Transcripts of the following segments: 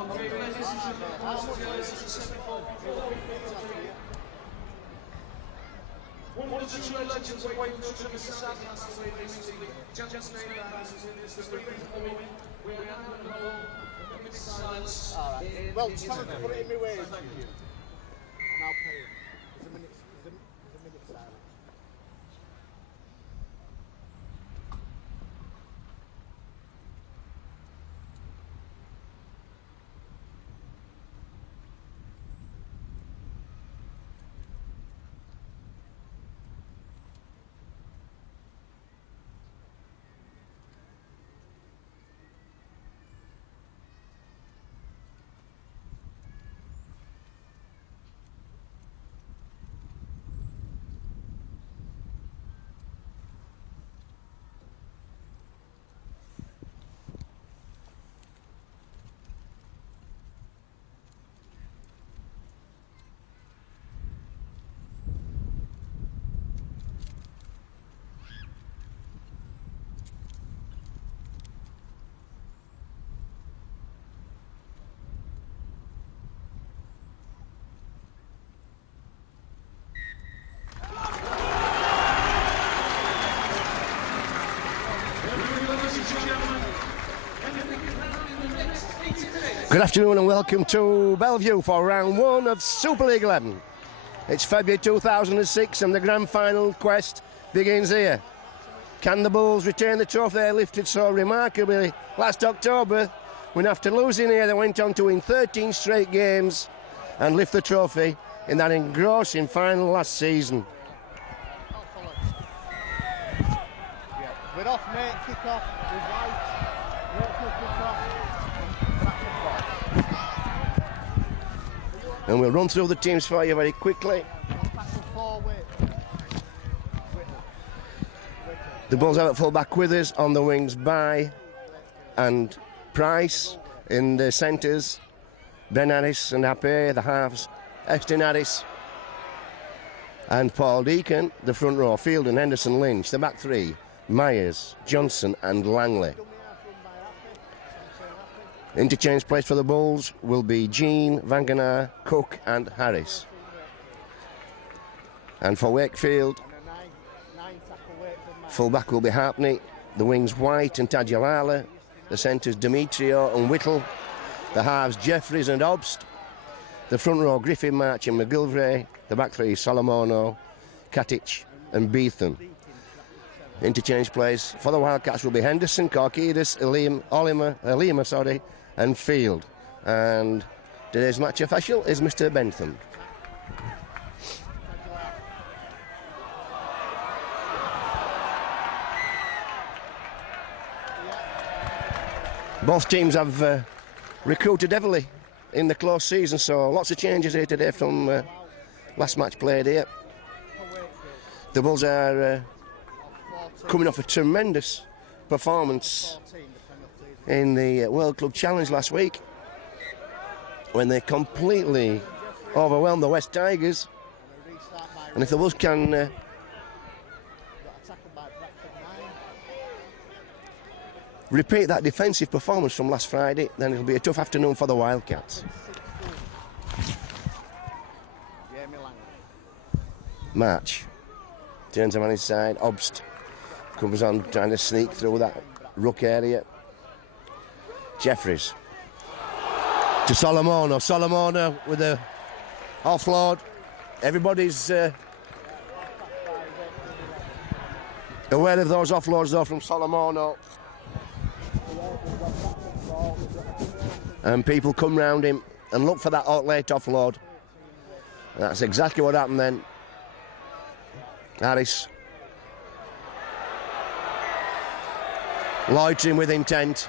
One of the true legends of Wakefield to Mr. Sam passed away recently. Gentleman's name is the Green Home. We're now going to hold a minute silence. All right. Well, someone put it in my way. And I'll pay it. There's a minute silence. Good afternoon and welcome to Bellevue for round one of Super League 11. It's February 2006 and the grand final quest begins here. Can the Bulls retain the trophy they lifted so remarkably last October, when after losing here they went on to win 13 straight games and lift the trophy in that engrossing final last season? We're off, mate. Kick off. We're right. Wakefield kick off. And we'll run through the teams for you very quickly. The Bulls have at full back with us, on the wings By and Price, in the centres Ben Harris and Ape, the halves Exton Harris and Paul Deacon, the front row Field and Henderson Lynch, the back three Myers, Johnson and Langley. Interchange place for the Bulls will be Jean, Vangenaar, Cook and Harris. And for Wakefield, full back will be Harpney, the wings White and Tadjalala, the centres Demetrio and Whittle, the halves Jeffries and Obst, the front row Griffin, March and McGilvray, the back three Solomono, Katic and Beetham. Interchange place for the Wildcats will be Henderson, Korkidis, Elima, and Field. And today's match official is Mr. Bentham. Both teams have recruited heavily in the close season, so lots of changes here today from last match played here. The Bulls are coming off a tremendous performance in the World Club Challenge last week, when they completely overwhelmed the West Tigers. And if the Bulls can repeat that defensive performance from last Friday, then it'll be a tough afternoon for the Wildcats. March turns him on his side. Obst comes on trying to sneak through that ruck area. Jeffries to Solomono with the offload. Everybody's aware of those offloads though from Solomono, and people come round him and look for that late offload. That's exactly what happened then. Harris loitering with intent.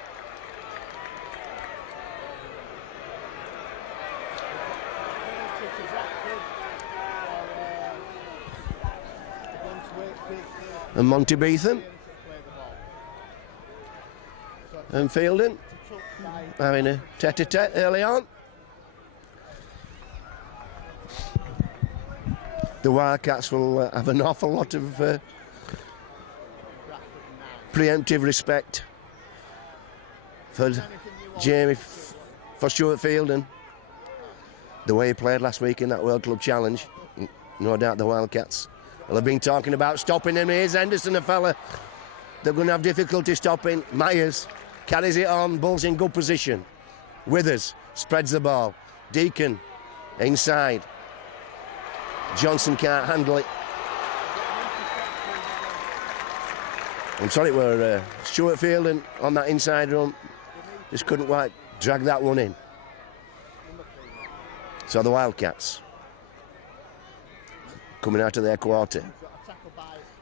And Monty Beetham and Fielding having a tete-a-tete early on. The Wildcats will have an awful lot of preemptive respect for Jamie for Stuart Fielden. The way he played last week in that World Club Challenge, no doubt the Wildcats will have been talking about stopping him. Here's Henderson, a fella they're going to have difficulty stopping. Myers carries it on, Bulls in good position. Withers spreads the ball. Deacon inside. Johnson can't handle it. I'm sorry, it were Stuart Fielden on that inside run. Just couldn't quite drag that one in. So the Wildcats coming out of their quarter.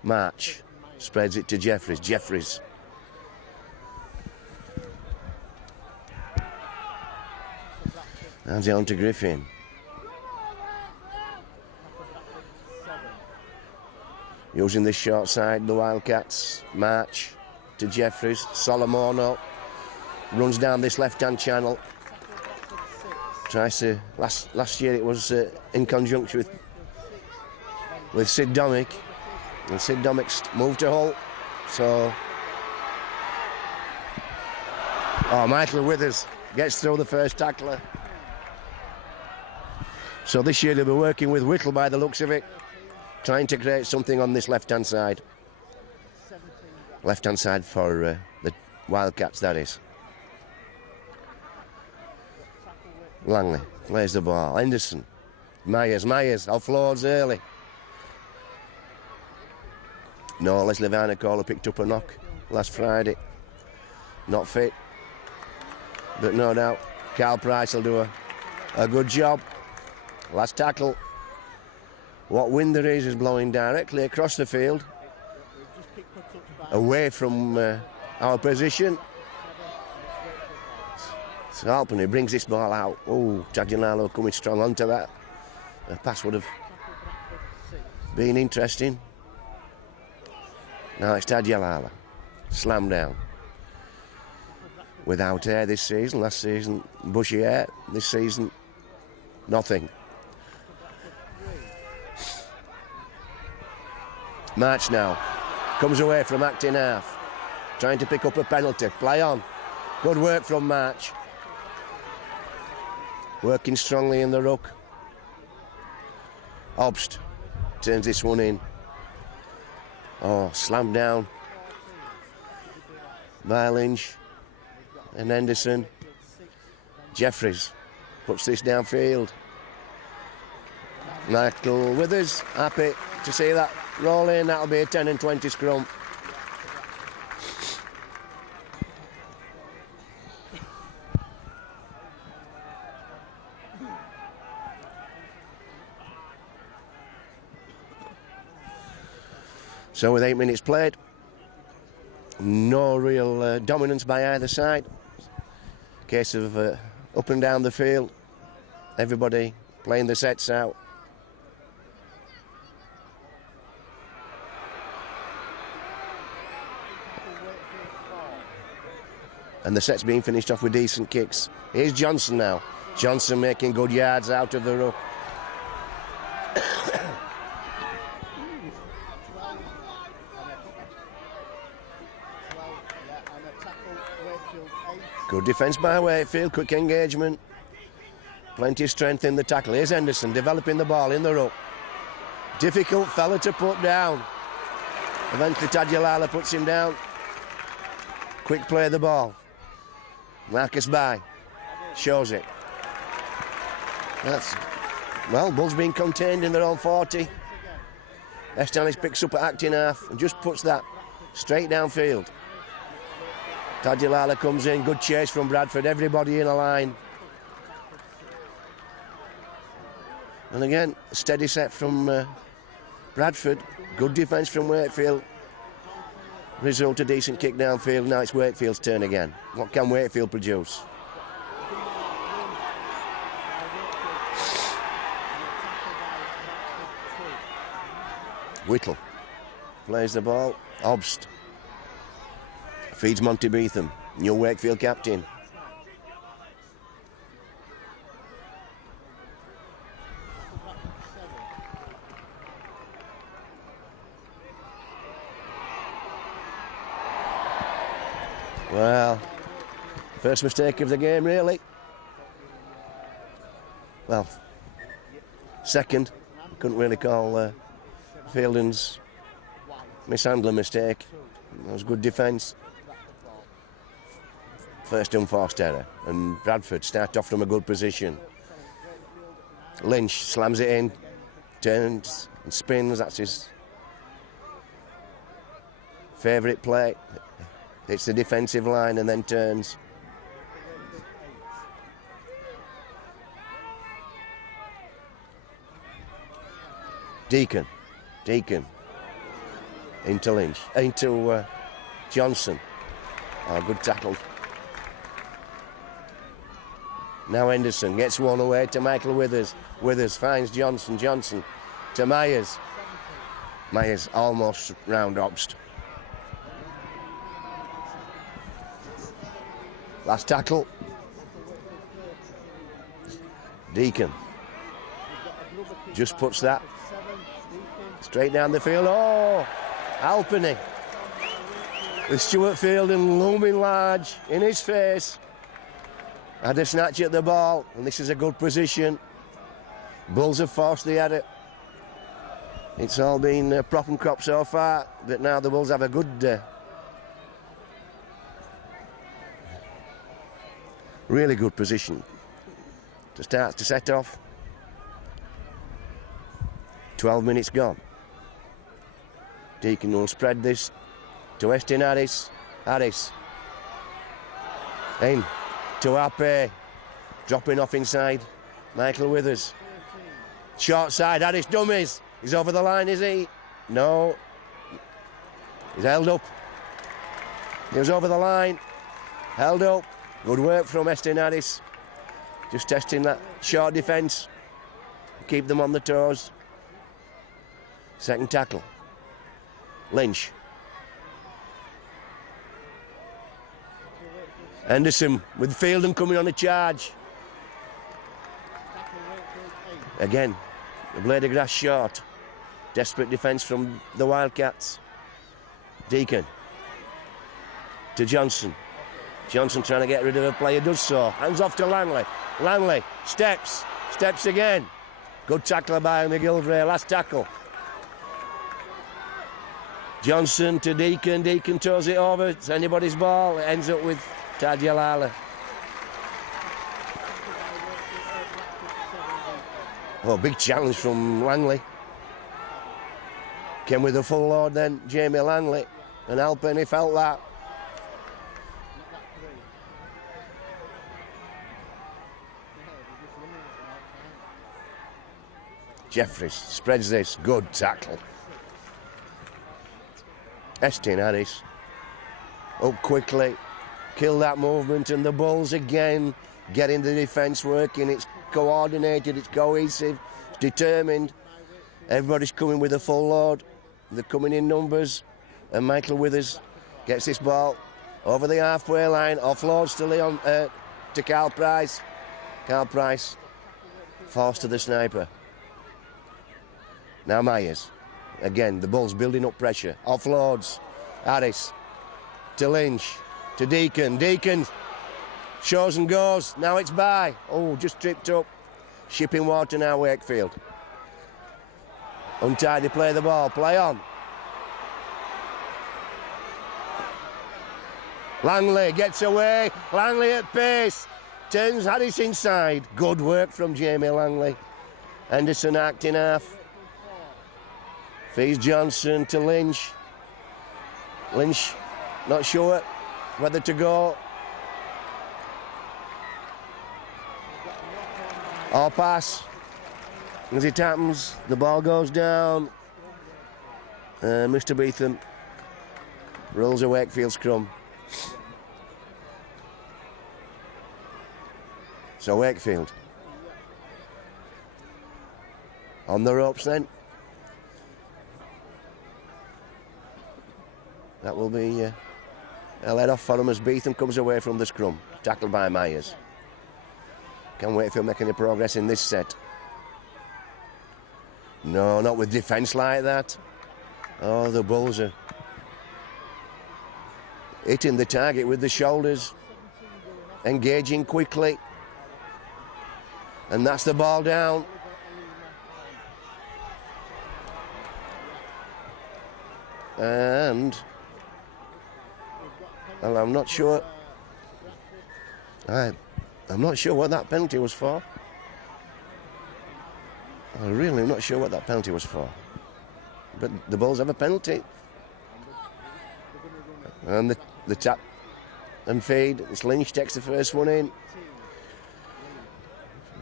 March spreads it to Jeffries. Jeffries. Hands it on to Griffin. Using this short side, the Wildcats. March to Jeffries. Solomono runs down this left-hand channel. Tries to. Last year it was in conjunction with Sid Domick, and Sid Domick's moved to Hull. So, Michael Withers gets through the first tackler. So this year they'll be working with Whittle by the looks of it, trying to create something on this left-hand side. Left-hand side for the Wildcats, that is. Langley plays the ball. Henderson. Myers offloads early. No, Leslie Varnacola picked up a knock last Friday. Not fit. But no doubt, Carl Price will do a good job. Last tackle. What wind there is blowing directly across the field. Away from our position. Salpany brings this ball out. Oh, Tagliano coming strong onto that. The pass would have been interesting. Now it's Tagliano. Slam down. Without air this season. Last season, bushy air. This season, nothing. March now. Comes away from acting half. Trying to pick up a penalty. Play on. Good work from March. Working strongly in the ruck. Obst turns this one in. Oh, slammed down by Lynch and Henderson. Jeffries puts this downfield. Michael Withers, happy to see that roll in. That'll be a 10 and 20 scrum. So with 8 minutes played, no real dominance by either side. Case of up and down the field, everybody playing the sets out. And the set's being finished off with decent kicks. Here's Johnson now. Johnson making good yards out of the ruck. Good defence by Wakefield, quick engagement. Plenty of strength in the tackle. Here's Henderson developing the ball in the ruck. Difficult fella to put down. Eventually Tagliala puts him down. Quick play of the ball. Marcus by. Shows it. Bulls being contained in their own 40. Estanis picks up at acting half and just puts that straight downfield. Tagliala comes in, good chase from Bradford, everybody in a line. And again, steady set from Bradford, good defence from Wakefield. Result a decent kick downfield, now it's Wakefield's turn again. What can Wakefield produce? Whittle plays the ball, Obst. Feeds Monty Beetham, new Wakefield captain. Well, first mistake of the game, really. well, second. Couldn't really call Fielding's mishandling mistake. That was good defence. First unforced error, and Bradford start off from a good position. Lynch slams it in, turns and spins. That's his favourite play. Hits the defensive line and then turns. Deacon into Lynch, into Johnson. Oh, good tackle. Now Henderson gets one away to Michael Withers. Withers finds Johnson. Johnson to Myers. Myers almost round Obst. Last tackle. Deacon just puts that straight down the field. Oh, Alpeny with Stuart Fielding looming large in his face. Had a snatch at the ball, and this is a good position. Bulls have forced the error. It's all been prop and crop so far, but now the Bulls have a good, really good position to start to set off. 12 minutes gone. Deacon will spread this to Weston Harris. Harris in to Ape, dropping off inside Michael Withers. Short side, Harris dummies. He's over the line, is he? No. He's held up. He was over the line. Held up. Good work from Weston Harris. Just testing that short defence. Keep them on the toes. Second tackle. Lynch. Henderson with Fielding coming on a charge. Again, the blade of grass short. Desperate defence from the Wildcats. Deacon to Johnson. Johnson trying to get rid of a player, does so. Hands off to Langley. Langley steps again. Good tackle by McGilvray, last tackle. Johnson to Deacon. Deacon toes it over. It's anybody's ball. It ends up with Tadjalala. Oh, big challenge from Langley. Came with a full load then, Jamie Langley. And Alpeny felt that. Jeffries spreads this. Good tackle. Weston Harris up quickly. Kill that movement, and the Bulls again getting the defence working. It's coordinated, it's cohesive, it's determined. Everybody's coming with a full load. They're coming in numbers, and Michael Withers gets this ball over the halfway line, offloads to Leon, to Carl Price. Carl Price falls to the sniper. Now Myers. Again, the Bulls building up pressure. Offloads. Harris to Lynch. To Deacon. Deacon shows and goes. Now it's by. Oh, just tripped up. Shipping water now, Wakefield. Untidy play the ball. Play on. Langley gets away. Langley at pace. Turns Harris inside. Good work from Jamie Langley. Henderson arced in half. Feeds Johnson to Lynch. Lynch not sure whether to go or pass. As it happens, the ball goes down. Mr. Beetham rolls a Wakefield scrum. So Wakefield on the ropes then. That will be a let off for him as Beetham comes away from the scrum. Tackled by Myers. Can Wakefield make any progress in this set? No, not with defence like that. Oh, the Bulls are hitting the target with the shoulders. Engaging quickly. And that's the ball down. And well, I'm not sure. I'm not sure what that penalty was for. I'm really not sure what that penalty was for. But the Bulls have a penalty. And the tap and feed. It's Lynch takes the first one in.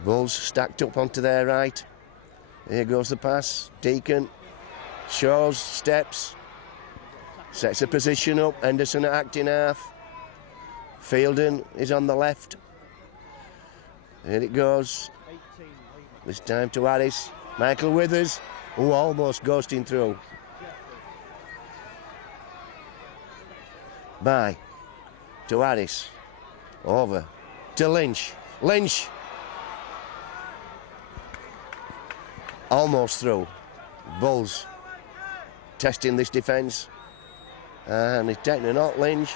Bulls stacked up onto their right. Here goes the pass. Deacon shows, steps, sets a position up. Henderson at acting half. Fielding is on the left. Here it goes. This time to Harris. Michael Withers, who almost ghosting through. By to Harris. Over to Lynch. Lynch. Almost through. Bulls testing this defence. And he's taking it out, Lynch.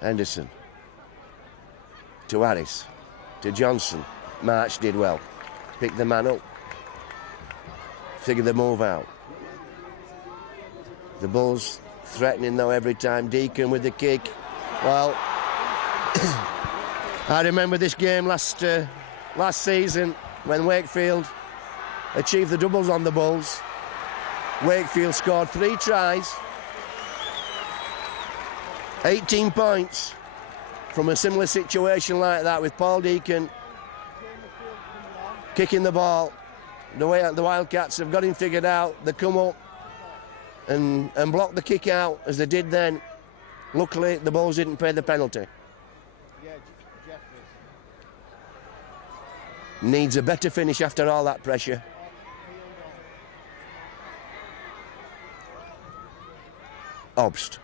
Henderson to Harris, to Johnson. March did well. Picked the man up. Figured the move out. The Bulls threatening though every time. Deacon with the kick. Well, I remember this game last season when Wakefield achieved the doubles on the Bulls. Wakefield scored 3 tries. 18 points from a similar situation like that with Paul Deacon kicking the ball. The way the Wildcats have got him figured out, they come up and block the kick out as they did then. Luckily, the Bulls didn't pay the penalty. Needs a better finish after all that pressure. Obst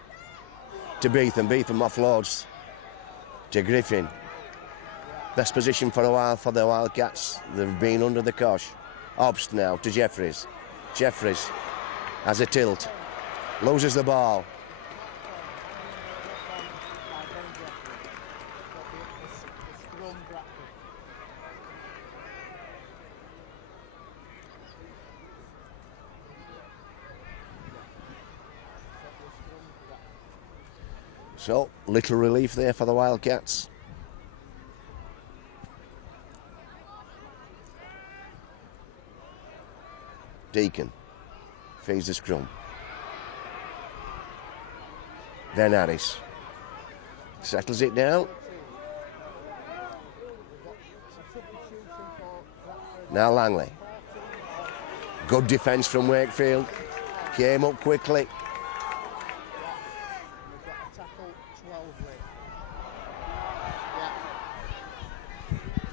to Beetham. Beetham offloads to Griffin. Best position for a while for the Wildcats. They've been under the cosh. Obst now to Jeffries. Jeffries has a tilt. Loses the ball. So, little relief there for the Wildcats. Deacon feeds the scrum. Then Harris settles it down. Now Langley. Good defence from Wakefield. Came up quickly.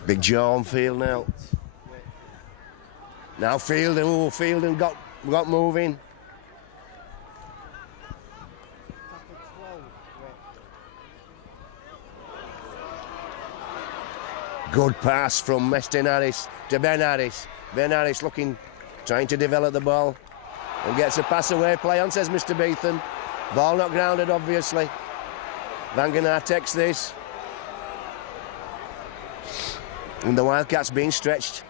Big jaw on Field now. Now Fielding, Fielding got moving. Good pass from Meston Harris to Ben Harris. Ben Harris trying to develop the ball and gets a pass away. Play on, says Mr. Beetham. Ball not grounded, obviously. Vangenaar takes this. And the Wildcats being stretched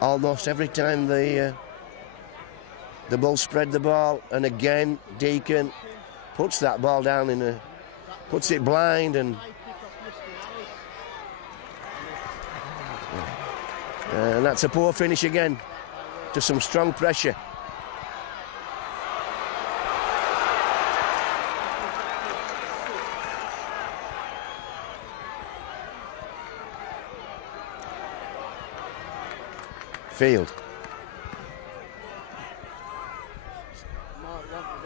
almost every time the Bulls spread the ball. And again, Deacon puts that ball down puts it blind and that's a poor finish again to some strong pressure. Field.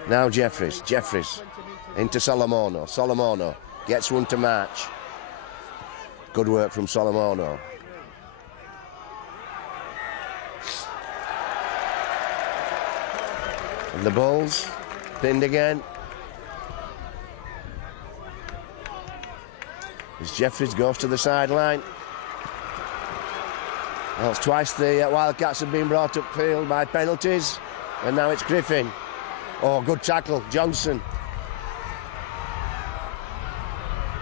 Now Jeffries into Solomono. Solomono gets one to March. Good work from Solomono. And the Bulls pinned again. As Jeffries goes to the sideline. Well, it's twice the Wildcats have been brought upfield by penalties, and now it's Griffin. Oh, good tackle, Johnson.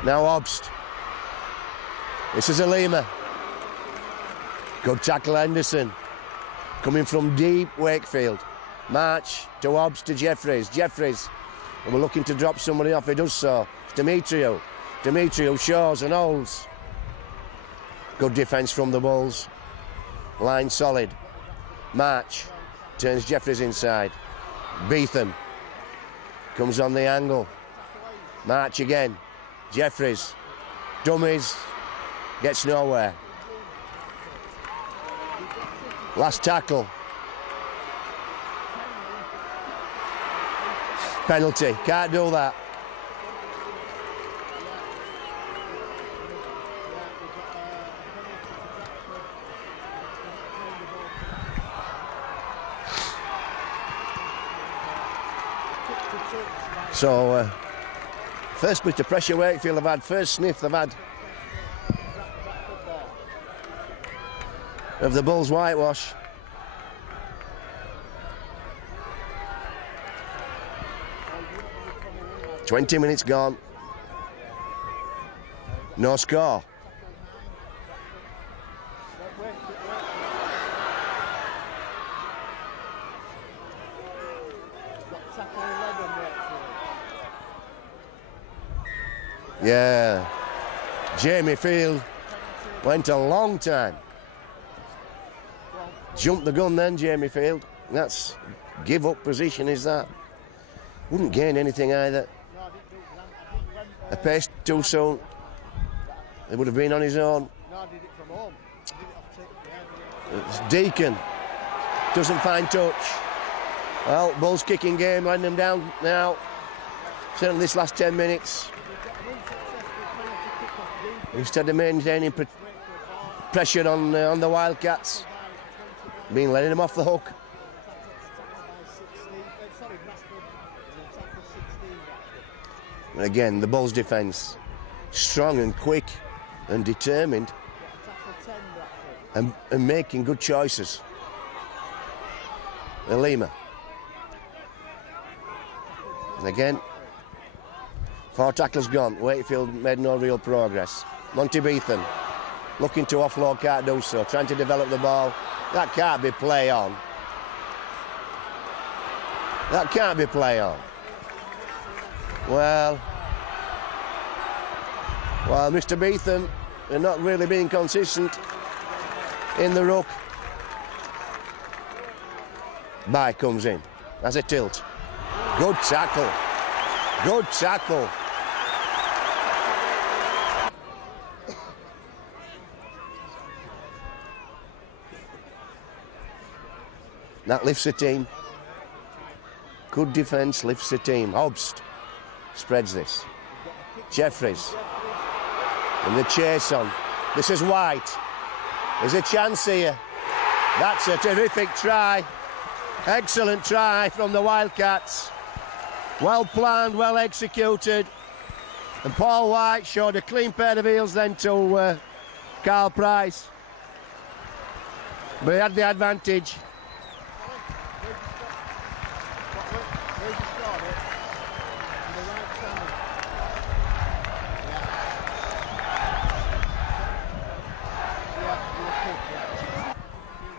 Now Obst. This is Alima. Good tackle, Henderson. Coming from deep Wakefield. March to Obst to Jeffries. Jeffries. And we're looking to drop somebody off. He does so. It's Demetriou. Demetriou shows and holds. Good defence from the Bulls. Line solid. March turns Jeffries inside. Beetham comes on the angle. March again. Jeffries. Dummies. Gets nowhere. Last tackle. Penalty. Can't do that. So, first bit of pressure Wakefield have had, first sniff they've had of the Bulls' whitewash. "20 minutes gone. No score. Yeah. Jamie Field went a long time. Jumped the gun then, Jamie Field. That's give up position, is that? Wouldn't gain anything either. A pace too soon. It would have been on his own. It's Deacon. Doesn't find touch. Well, Bulls kicking game, letting them down now. Certainly this last 10 minutes. Instead of maintaining pressure on the Wildcats, been letting them off the hook. And again, the Bulls' defence, strong and quick and determined, and making good choices. Alima. And again, 4 tackles gone. Wakefield made no real progress. Monty Beetham looking to offload, can't do so. Trying to develop the ball. That can't be play on. That can't be play on. Well, Mr. Beetham, they're not really being consistent in the ruck. By comes in. As a tilt. Good tackle. Good tackle. That lifts the team. Good defence lifts the team. Obst spreads this. Jeffries. And the chase on. This is White. There's a chance here. That's a terrific try. Excellent try from the Wildcats. Well planned, well executed. And Paul White showed a clean pair of heels then to Carl Price. But he had the advantage.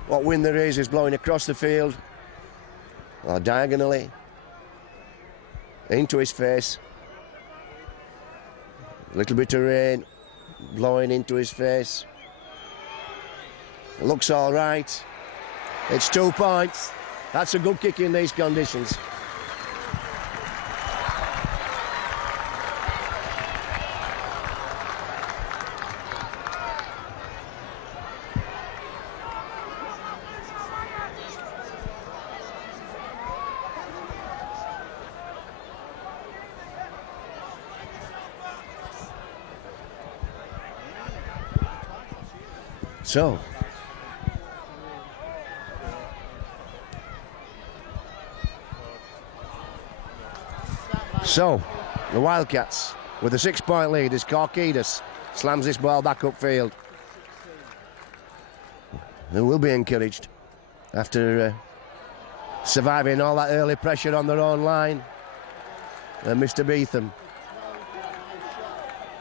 What wind there is blowing across the field, or diagonally, into his face. A little bit of rain blowing into his face. It looks all right. It's 2 points. That's a good kick in these conditions. So, the Wildcats with a 6-point lead as Korkidas slams this ball back upfield. They will be encouraged after surviving all that early pressure on their own line. And Mr. Beetham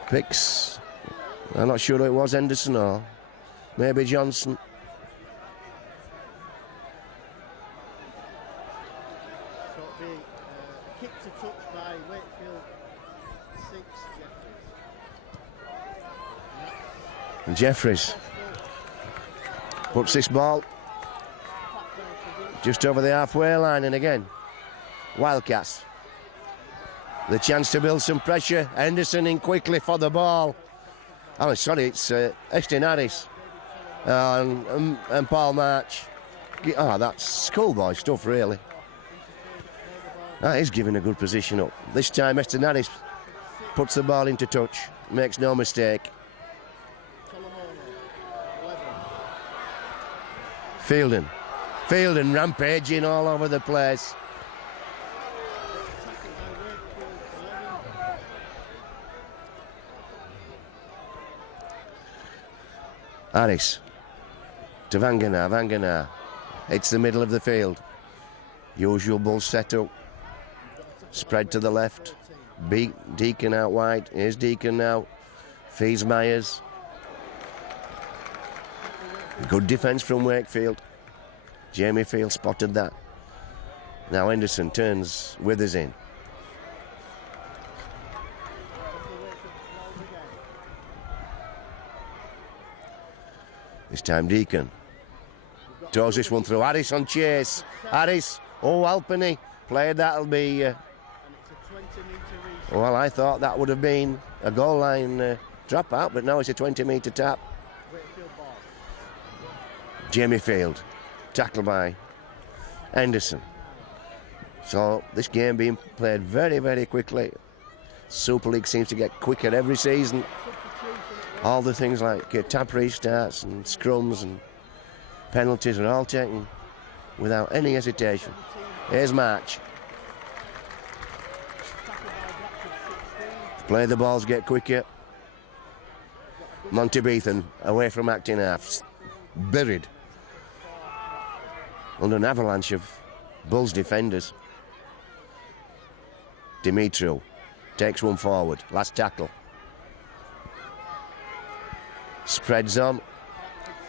picks, I'm not sure who it was, Henderson or maybe Johnson. So it'll be kick to touch by Wakefield 6, Jeffries. And Jeffries puts this ball just over the halfway line, and again, Wildcats. The chance to build some pressure. Henderson in quickly for the ball. Oh, sorry, it's Estin Harris and Paul March. Oh, that's schoolboy stuff, really. That is giving a good position up. This time, Estin Harris puts the ball into touch, makes no mistake. Fielden rampaging all over the place. Harris to Vangana. It's the middle of the field. Usual bull setup. Spread to the left. Deacon out wide. Here's Deacon now. Fees Myers. Good defence from Wakefield. Jamie Field spotted that. Now Henderson turns Withers in. This time Deacon toes this one through. Harris on chase. Harris, Alpeny played. That'll be well, I thought that would have been a goal line drop out, but now it's a 20-metre tap. Jamie Field tackled by Henderson. So this game being played very, very quickly. Super League seems to get quicker every season. All the things like tap restarts and scrums and penalties are all taken without any hesitation. Here's March. Play the balls, get quicker. Monty Beetham away from acting half. Buried under an avalanche of Bulls defenders. Demetriou takes one forward. Last tackle. Spreads on.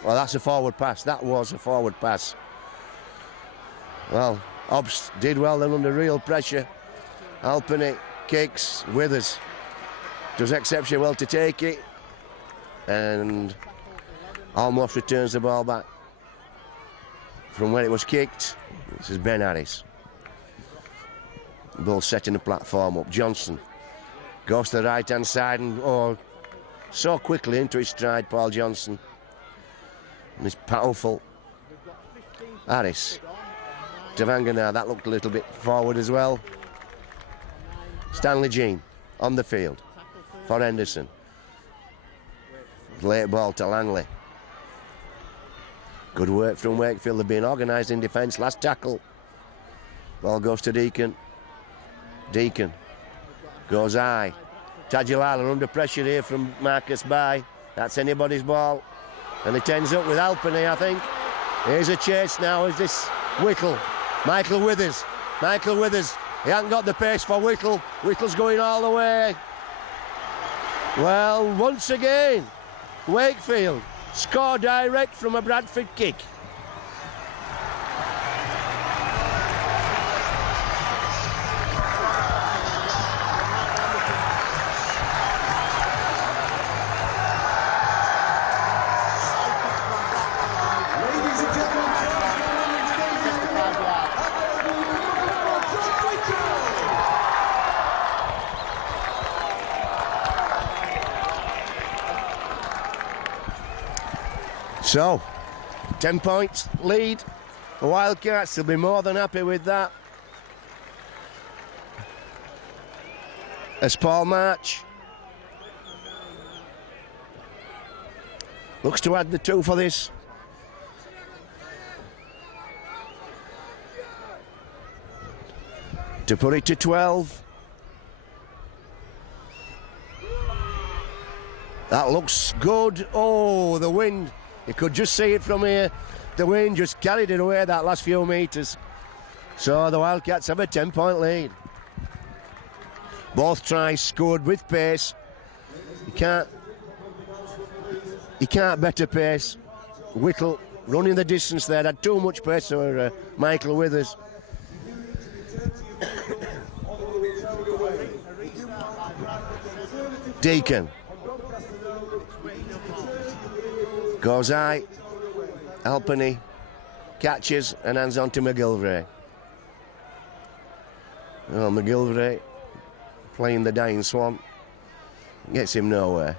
Well, that's a forward pass. That was a forward pass. Well, Obst did well then under real pressure. Alpeny kicks. Withers does exceptionally well to take it and almost returns the ball back from where it was kicked. This is Ben Harris. Bull setting the platform up. Johnson goes to the right hand side and so quickly into his stride, Paul Johnson. And he's powerful. Harris to Vangana. That looked a little bit forward as well. Stanley Jean on the field for Henderson. Late ball to Langley. Good work from Wakefield. They've been organised in defence. Last tackle. Ball goes to Deacon. Deacon goes high. Tadulala under pressure here from Marcus Bai. That's anybody's ball. And it ends up with Alpeny, I think. Here's a chase now. Is this Whittle? Michael Withers. Michael Withers. He hasn't got the pace for Whittle. Whittle's going all the way. Well, once again, Wakefield score direct from a Bradford kick. So, 10 points lead. The Wildcats will be more than happy with that. As Paul March looks to add the 2 for this. To put it to 12. That looks good. Oh, the wind You could just see it from here. The wind just carried it away that last few metres. So the Wildcats have a 10-point lead. Both tries scored with pace. You can't better pace. Whittle running the distance there, had too much pace for Michael Withers. Deacon goes high. Alpany catches and hands on to McGilvray. Oh, McGilvray playing the dying swan. Gets him nowhere.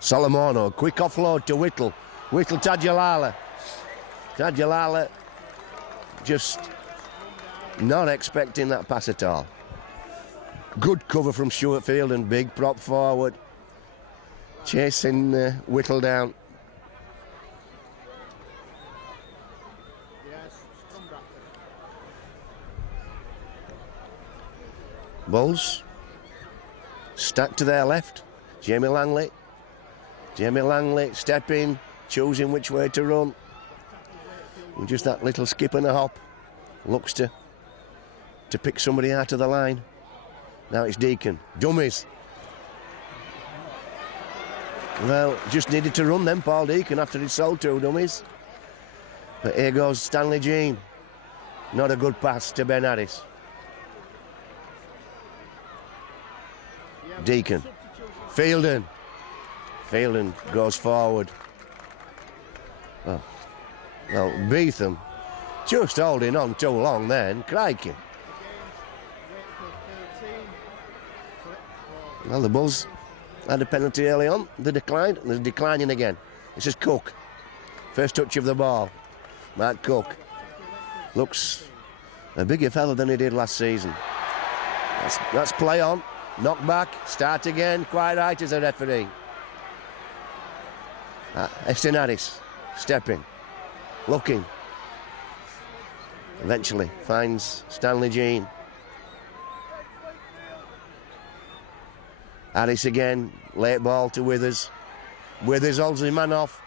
Solomono, quick offload to Whittle. Whittle, Tajalala. Tajalala just not expecting that pass at all. Good cover from Stuart Field and big prop forward. Chasing Whittle down. Bulls stacked to their left. Jamie Langley. Jamie Langley stepping, choosing which way to run. And just that little skip and a hop. Looks to pick somebody out of the line. Now it's Deacon. Dummies. Well, just needed to run them, Paul Deacon, after he sold 2 dummies. But here goes Stanley Jean. Not a good pass to Ben Harris. Deacon. Fielden. Fielden goes forward. Oh. Well, Beetham just holding on too long then. Crikey. Well, the Bulls had a penalty early on. They declined, and they're declining again. This is Cook. First touch of the ball. Matt Cook. Looks a bigger fella than he did last season. That's play on. Knock back. Start again. Quite right as a referee. Eston Harris. Stepping. Looking. Eventually finds Stanley Jean. Harris again, late ball to Withers. Withers holds the man off.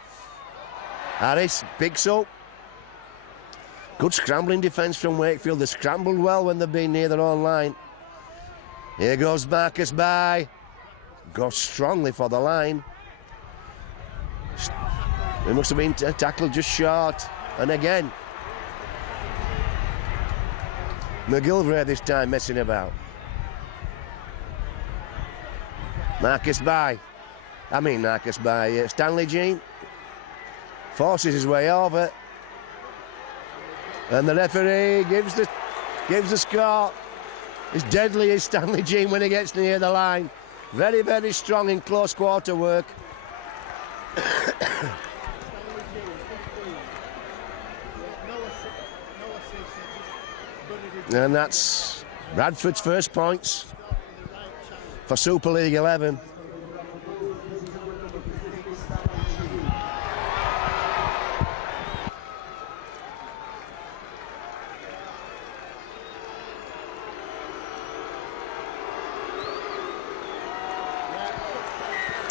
Harris picks up. Good scrambling defence from Wakefield. They scrambled well when they've been near their own line. Here goes Marcus by. Goes strongly for the line. It must have been tackled just short. And again, McGilvray this time messing about. Marcus by. Stanley Jean forces his way over. And the referee gives the score. It's deadly is Stanley Jean when he gets near the line. Very, very strong in close quarter work. And that's Bradford's first points for Super League 11.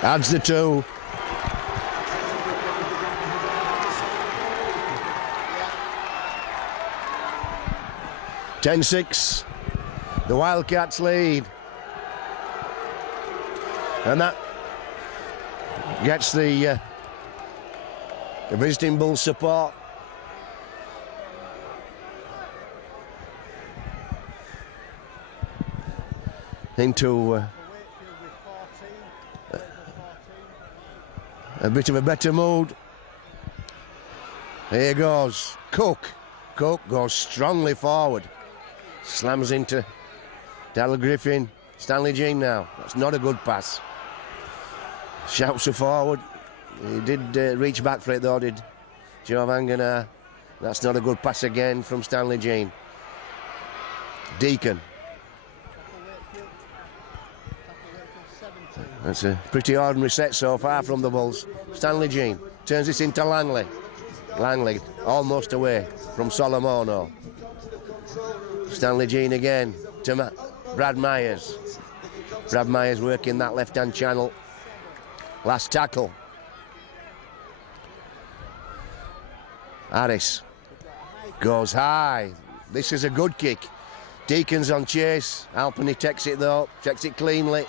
Adds the 2. (10-6). The Wildcats lead. And that gets the visiting Bulls support. Into a bit of a better mood. Here goes Cook. Cook goes strongly forward. Slams into Daryl Griffin. Stanley Jean now. That's not a good pass. Shouts her forward. He did reach back for it though, did Joe Vanganar. That's not a good pass again from Stanley Jean. Deacon. That's a pretty ordinary set so far from the Bulls. Stanley Jean turns this into Langley. Langley almost away from Solomono. Stanley Jean again to Brad Myers. Brad Myers working that left-hand channel. Last tackle. Harris goes high. This is a good kick. Deacon's on chase. Alpany takes it though, takes it cleanly.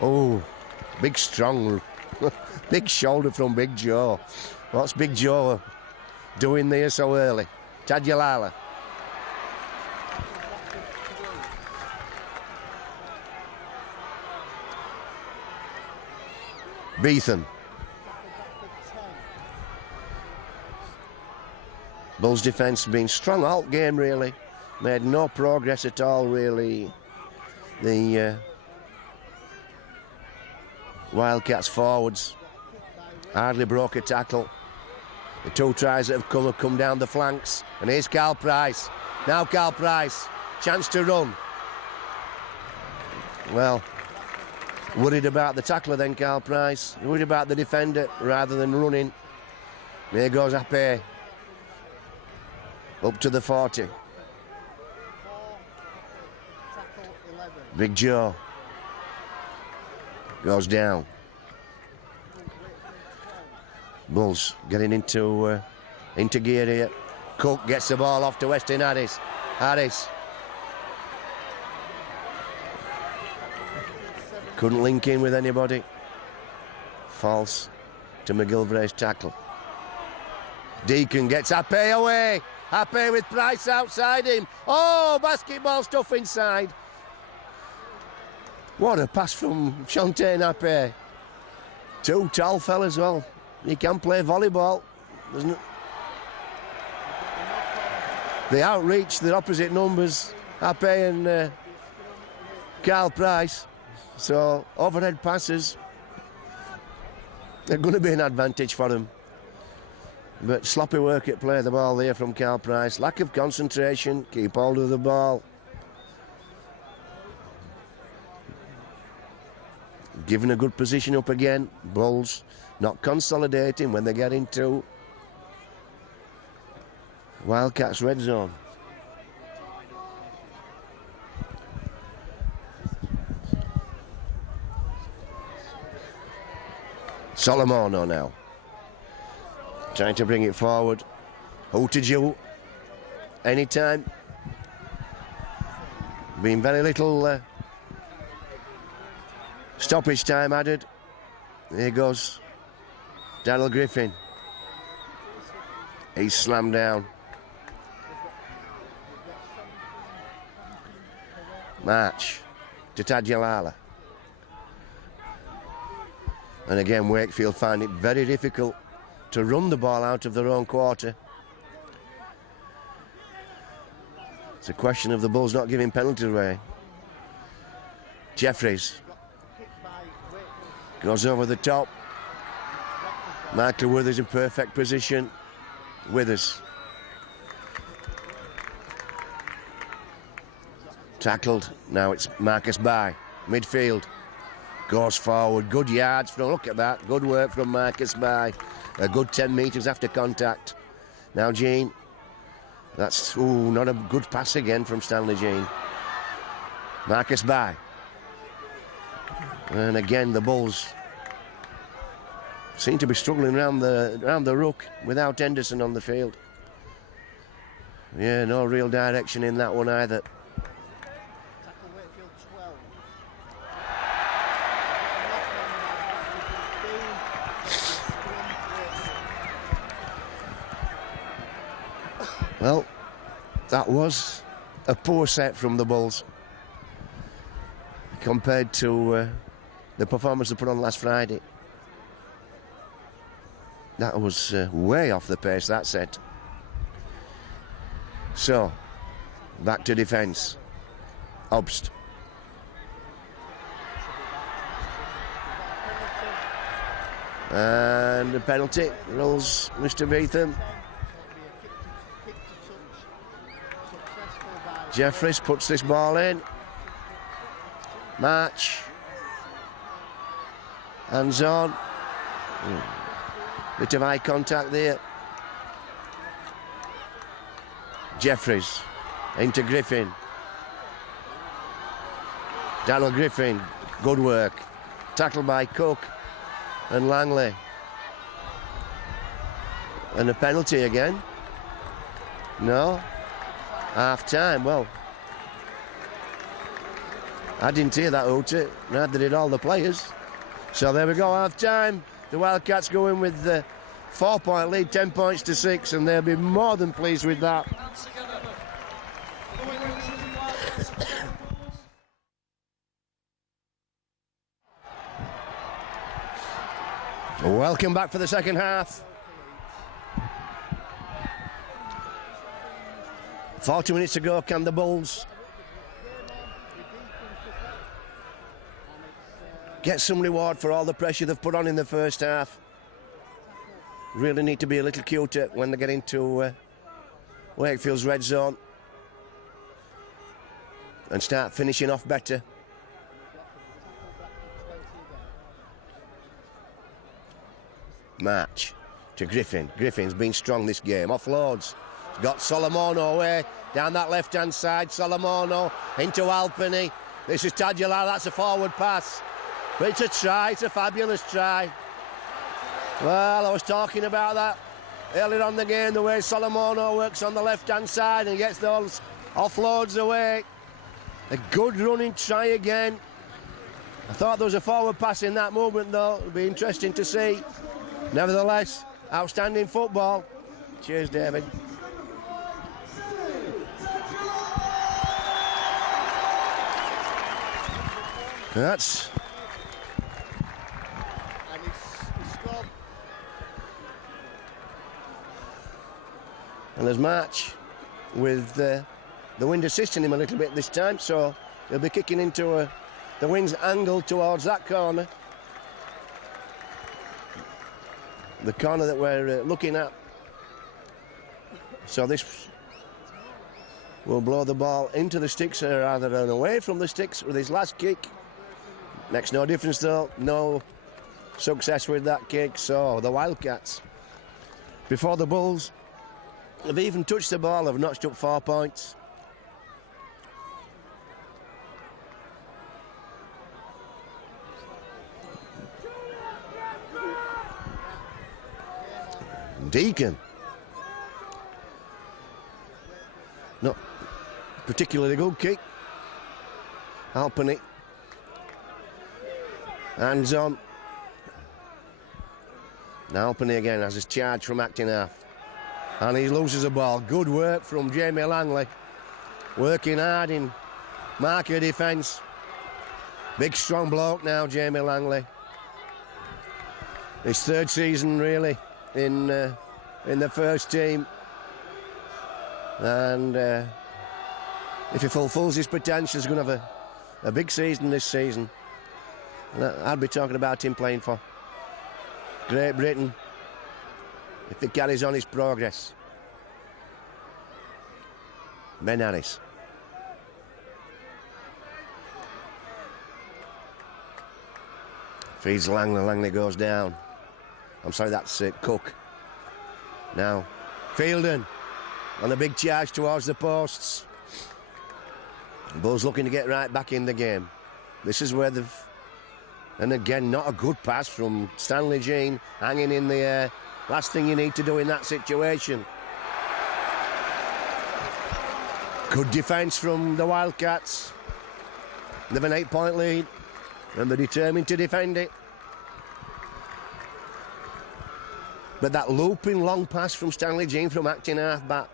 Oh, big strong, big shoulder from Big Joe. What's Big Joe doing there so early? Tadulala. Beetham. Bulls defence been strong all game really. Made no progress at all really. The Wildcats forwards hardly broke a tackle. The two tries that have come down the flanks. And here's Carl Price. Now Carl Price, chance to run. Well, worried about the tackler then, Carl Price. Worried about the defender rather than running. There goes Ape. Up to the 40. Big Joe goes down. Bulls getting into gear here. Cook gets the ball off to Weston Harris. Harris couldn't link in with anybody. False to McGilvray's tackle. Deacon gets Ape away. Ape with Price outside him. Oh, basketball stuff inside. What a pass from Shantae Ape. Two tall fellas, well. He can play volleyball. They outreach the opposite numbers, Ape and Carl Price. So overhead passes, they're going to be an advantage for them. But sloppy work at play the ball there from Carl Price. Lack of concentration, keep hold of the ball. Given a good position up again, Bulls not consolidating when they get into Wildcats red zone. Solomono now. Trying to bring it forward. Hootagew. Anytime. Been very little stoppage time added. Here goes Daryl Griffin. He's slammed down. March to Tadulala. And again, Wakefield find it very difficult to run the ball out of their own quarter. It's a question of the Bulls not giving penalties away. Jeffries goes over the top. Michael Withers in perfect position. Withers. Tackled. Now it's Marcus By. Midfield. Goes forward. Good yards from. Look at that. Good work from Marcus By. A good 10 metres after contact. Now Jean. That's not a good pass again from Stanley Jean. Marcus By. And again the Bulls seem to be struggling around the ruck without Henderson on the field. Yeah, no real direction in that one either. Well, that was a poor set from the Bulls compared to the performance they put on last Friday. That was way off the pace, that set. So, back to defence. Obst. And the penalty rules Mr. Beetham. Jeffries puts this ball in. March. Hands on. Bit of eye contact there. Jeffries into Griffin. Daniel Griffin, good work. Tackled by Cook and Langley. And a penalty again. No. Half time. Well, I didn't hear that, Hooter. Neither did all the players. So there we go, half time. The Wildcats go in with the 4-point lead, 10 points to 6, and they'll be more than pleased with that. Welcome back for the second half. 40 minutes to go, can the Bulls get some reward for all the pressure they've put on in the first half? Really need to be a little cuter when they get into Wakefield's red zone and start finishing off better. March to Griffin. Griffin's been strong this game. Offloads. He's got Solomono away down that left-hand side. Solomono into Alpini. This is Tadula. That's a forward pass. But it's a try. It's a fabulous try. Well, I was talking about that earlier on the game, the way Solomono works on the left-hand side and gets those offloads away. A good running try again. I thought there was a forward pass in that movement, though. It'll be interesting to see. Nevertheless, outstanding football. Cheers, David. That's... And he's scored. And there's March with the wind assisting him a little bit this time, so he'll be kicking into the wind's angle towards that corner. The corner that we're looking at. So this will blow the ball into the sticks rather than away from the sticks with his last kick. Makes no difference though, no success with that kick. So the Wildcats, before the Bulls have even touched the ball, have notched up 4 points. Deacon. Not particularly good kick. Alpini. Hands on. Now Alpini again has his charge from acting half. And he loses the ball. Good work from Jamie Langley. Working hard in marker defence. Big strong bloke now, Jamie Langley. His third season really in the first team, and if he fulfills his potential, he's going to have a big season this season. And I'll be talking about him playing for Great Britain if he carries on his progress. Ben Harris. Feeds Langley. Langley goes down. I'm sorry, that's Cook. Now, Fielden on a big charge towards the posts. Bulls looking to get right back in the game. This is where they've... And again, not a good pass from Stanley Jean, hanging in the air. Last thing you need to do in that situation. Good defence from the Wildcats. They've an 8-point lead, and they're determined to defend it. But that looping long pass from Stanley Jean from acting half-back,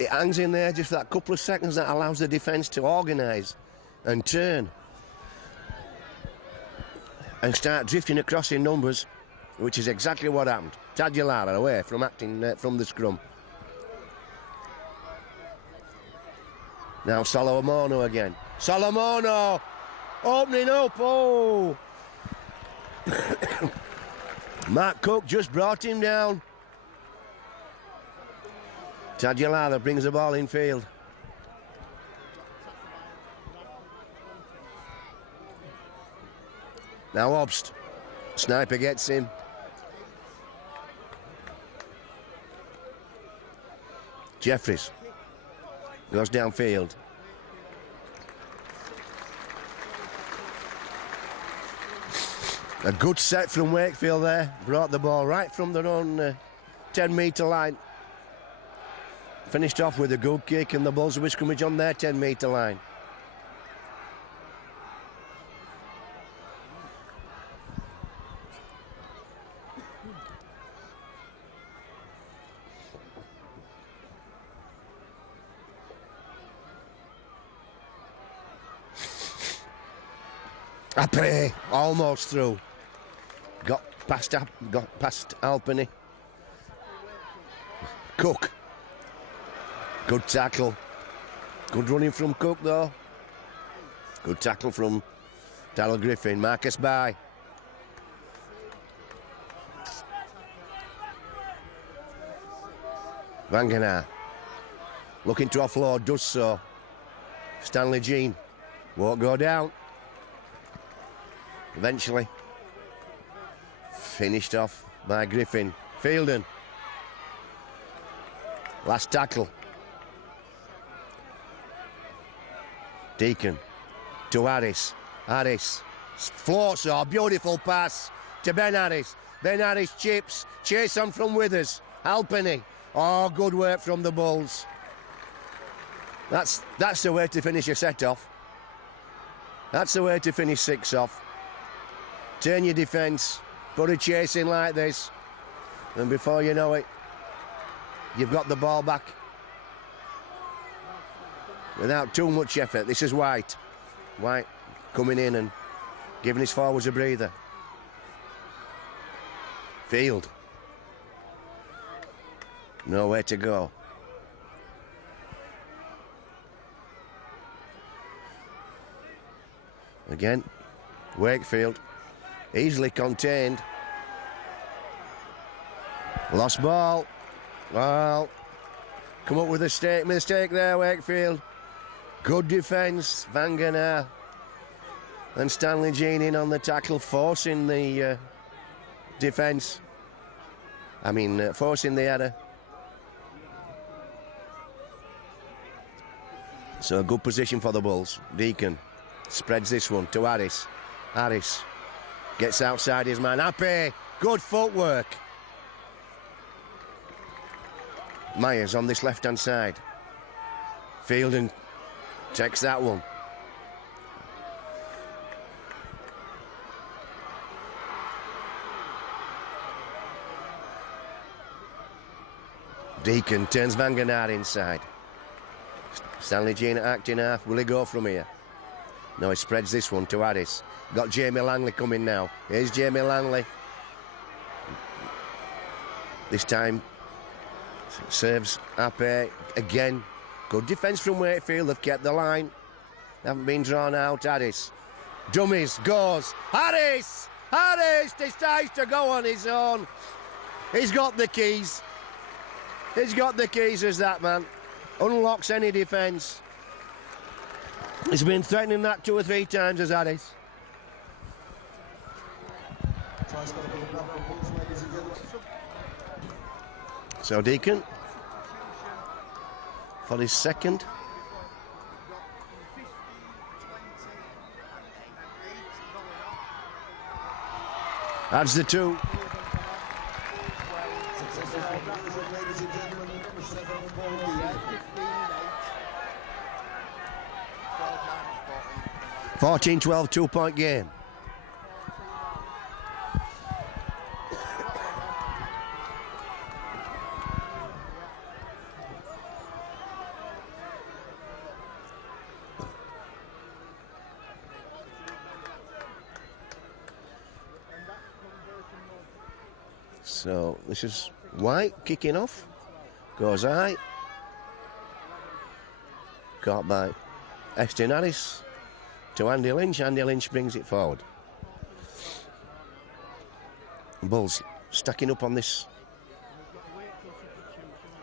it hangs in there just for that couple of seconds that allows the defence to organise and turn and start drifting across in numbers, which is exactly what happened. Tadulala away from acting from the scrum. Now Solomono again. Solomono opening up. Oh! Mark Cook just brought him down. Tadulala brings the ball in field. Now Obst. Sniper gets him. Jeffries goes downfield. A good set from Wakefield there. Brought the ball right from their own 10-metre line. Finished off with a good kick, and the Bulls were scrimmage on their 10-metre line. Ape, almost through. Got past Alpini. Cook. Good tackle. Good running from Cook though. Good tackle from Darrell Griffin. Marcus By. Vangenaar. Looking to offload, does so. Stanley Jean. Won't go down. Eventually. Finished off by Griffin. Fielden. Last tackle. Deacon to Harris. Harris floats. Oh, beautiful pass to Ben Harris. Ben Harris chips. Chase on from Withers. Alpini. Oh, good work from the Bulls. That's the way to finish a set off. That's the way to finish 6 off. Turn your defence. Put a chase in like this. And before you know it, you've got the ball back. Without too much effort. This is White. White coming in and giving his forwards a breather. Field. Nowhere to go. Again, Wakefield. Easily contained. Lost ball. Well, come up with a mistake there, Wakefield. Good defence, Vangenaar and Stanley Jean in on the tackle, forcing the defence. Forcing the header. So a good position for the Bulls. Deacon spreads this one to Harris. Harris gets outside his man. Ape, good footwork. Myers on this left-hand side. Fielden takes that one. Deacon turns Vangenaar inside. Stanley Jean acting half. Will he go from here? No, he spreads this one to Harris. Got Jamie Langley coming now. Here's Jamie Langley. This time serves Ape again. Good defence from Wakefield. They've kept the line. They haven't been drawn out. Harris. Dummies. Goes. Harris! Harris decides to go on his own. He's got the keys. He's got the keys as that man. Unlocks any defence. He's been threatening that 2 or 3 times as Harris. So Deacon for his second. Adds the 2. Ladies and gentlemen, number 7 for the 14-12 2-point game. So this is White kicking off. Goes high. Caught by Estin Harris to Andy Lynch. Andy Lynch brings it forward. Bulls stacking up on this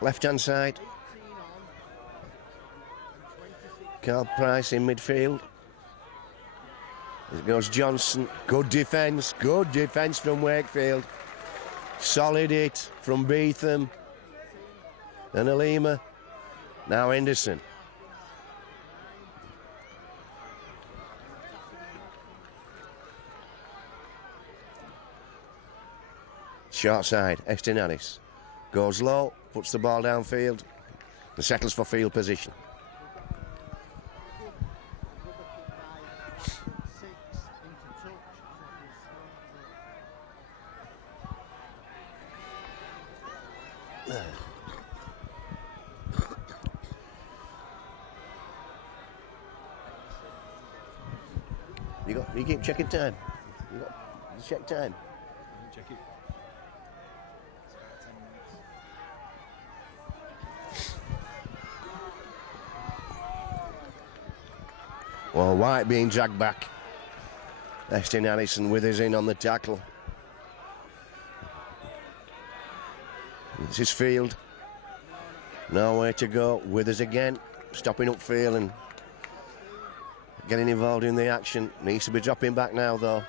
left-hand side. Carl Price in midfield. It goes Johnson. Good defence from Wakefield. Solid hit from Beetham and Alima. Now Henderson. Short side, Estin Harris. Goes low, puts the ball downfield, and settles for field position. You keep checking time. You check time. Check it. Well, White being dragged back. Estin Harris and Withers in on the tackle. It's his field. Nowhere to go. Withers again, stopping upfield and getting involved in the action. Needs to be dropping back now, though.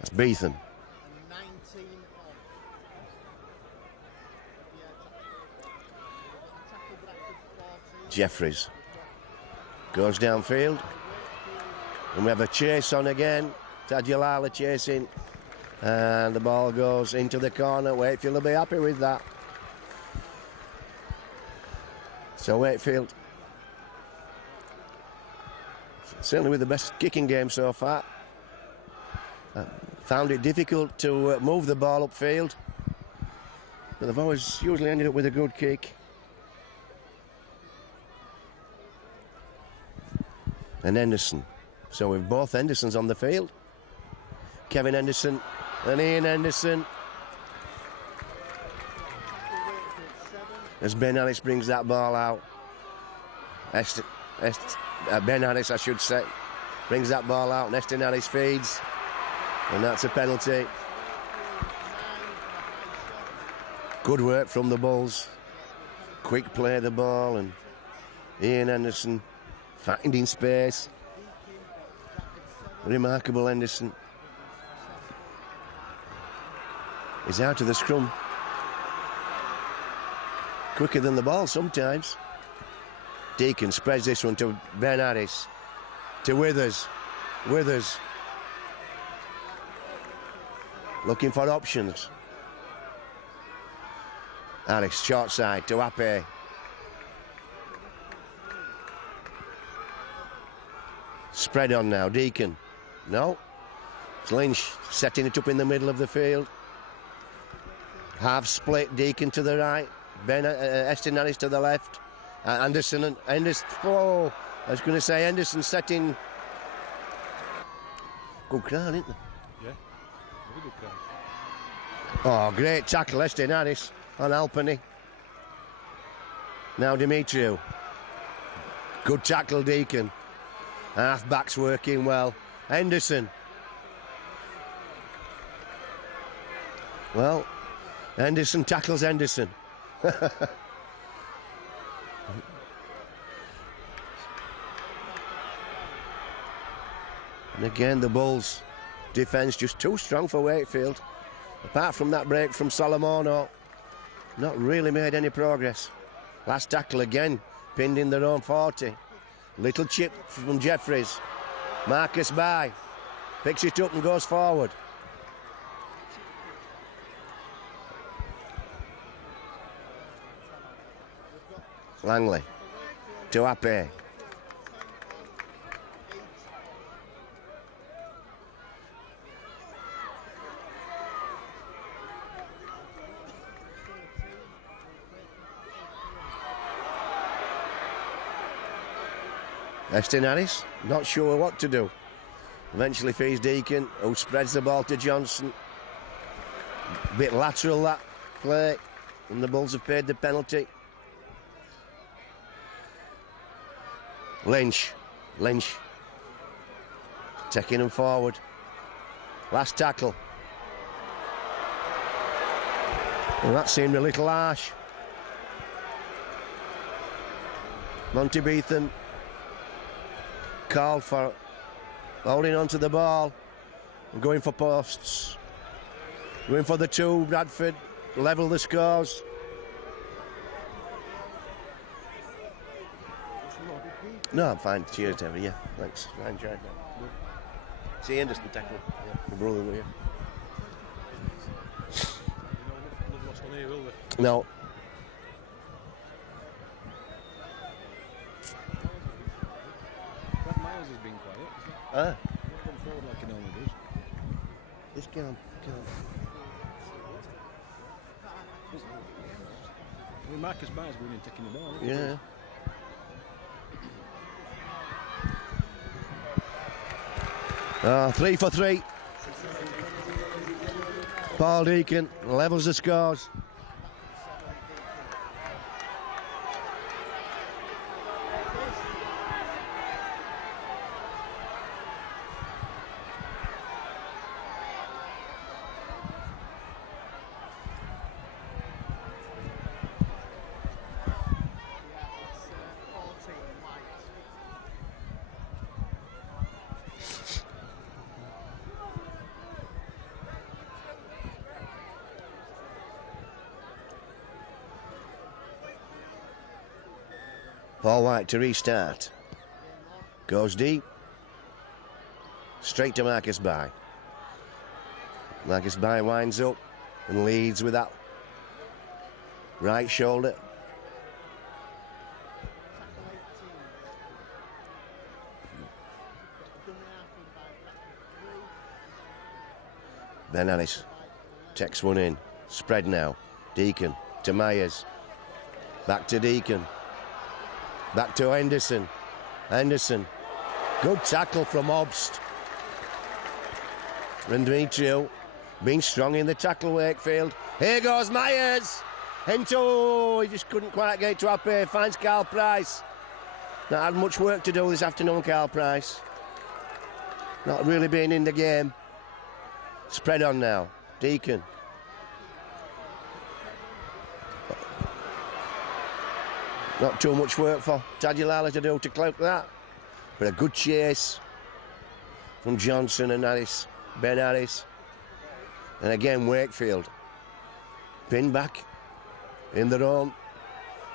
That's Beetham. Jeffries goes downfield. And we have a chase on again. Tadulala chasing. And the ball goes into the corner. Wakefield will be happy with that. So Wakefield, certainly with the best kicking game so far. Found it difficult to move the ball upfield. But they've always usually ended up with a good kick. And Henderson. So we've both Hendersons on the field. Kevin Henderson and Ian Henderson. As Ben Harris brings that ball out. Ben Harris, I should say, brings that ball out and Estin Harris feeds. And that's a penalty. Good work from the Bulls. Quick play of the ball and Ian Henderson finding space. Remarkable Henderson. He's out of the scrum. Quicker than the ball sometimes. Deacon spreads this one to Ben Harris. To Withers. Withers. Looking for options. Harris, short side to Ape. Spread on now, Deacon. No. It's Lynch setting it up in the middle of the field. Half split, Deacon to the right. Estin Harris to the left. Anderson and Henderson. Oh, I was going to say Henderson setting. Good crowd, isn't there? Yeah, very good crowd. Oh, great tackle, Estin Harris on Alpany. Now Demetriou. Good tackle, Deacon. Half-back's working well. Henderson. Well, Henderson tackles Henderson. And again, the Bulls' defence just too strong for Wakefield. Apart from that break from Solomono, not really made any progress. Last tackle again, pinned in their own 40. Little chip from Jeffries. Marcus by. Picks it up and goes forward. Langley to Ape. Estin Harris, not sure what to do. Eventually feeds Deacon, who spreads the ball to Johnson. Bit lateral that play, and the Bulls have paid the penalty. Lynch taking him forward. Last tackle. Well, that seemed a little harsh. Monty Beetham called for holding on to the ball and going for posts. Going for the two, Bradford level the scores. No, I'm fine. Cheers, Terry. Yeah, thanks. I enjoyed that. See Anderson tackle. Yeah, my brother were here. They've lost on here, will they? No. Brad Miles has been quiet, isn't it? Ah, He's not gone forward like he normally does. this can't. I mean, Marcus Barnes going in taking the ball. Isn't Yeah. Ah, 3 for 3. Paul Deacon levels the scores. Paul White to restart. Goes deep. Straight to Marcus By. Marcus By winds up and leads with that right shoulder. Ben Ellis takes one in. Spread now. Deacon to Myers. Back to Deacon. Back to Henderson. Henderson. Good tackle from Obst. And Demetrio being strong in the tackle, Wakefield. Here goes Myers. Into, he just couldn't quite get it to Ape. Finds Carl Price. Not had much work to do this afternoon, Carl Price. Not really being in the game. Spread on now. Deacon. Not too much work for Tadulala to do to cloak that. But a good chase from Johnson and Harris. Ben Harris. And again, Wakefield. Pinned back in their own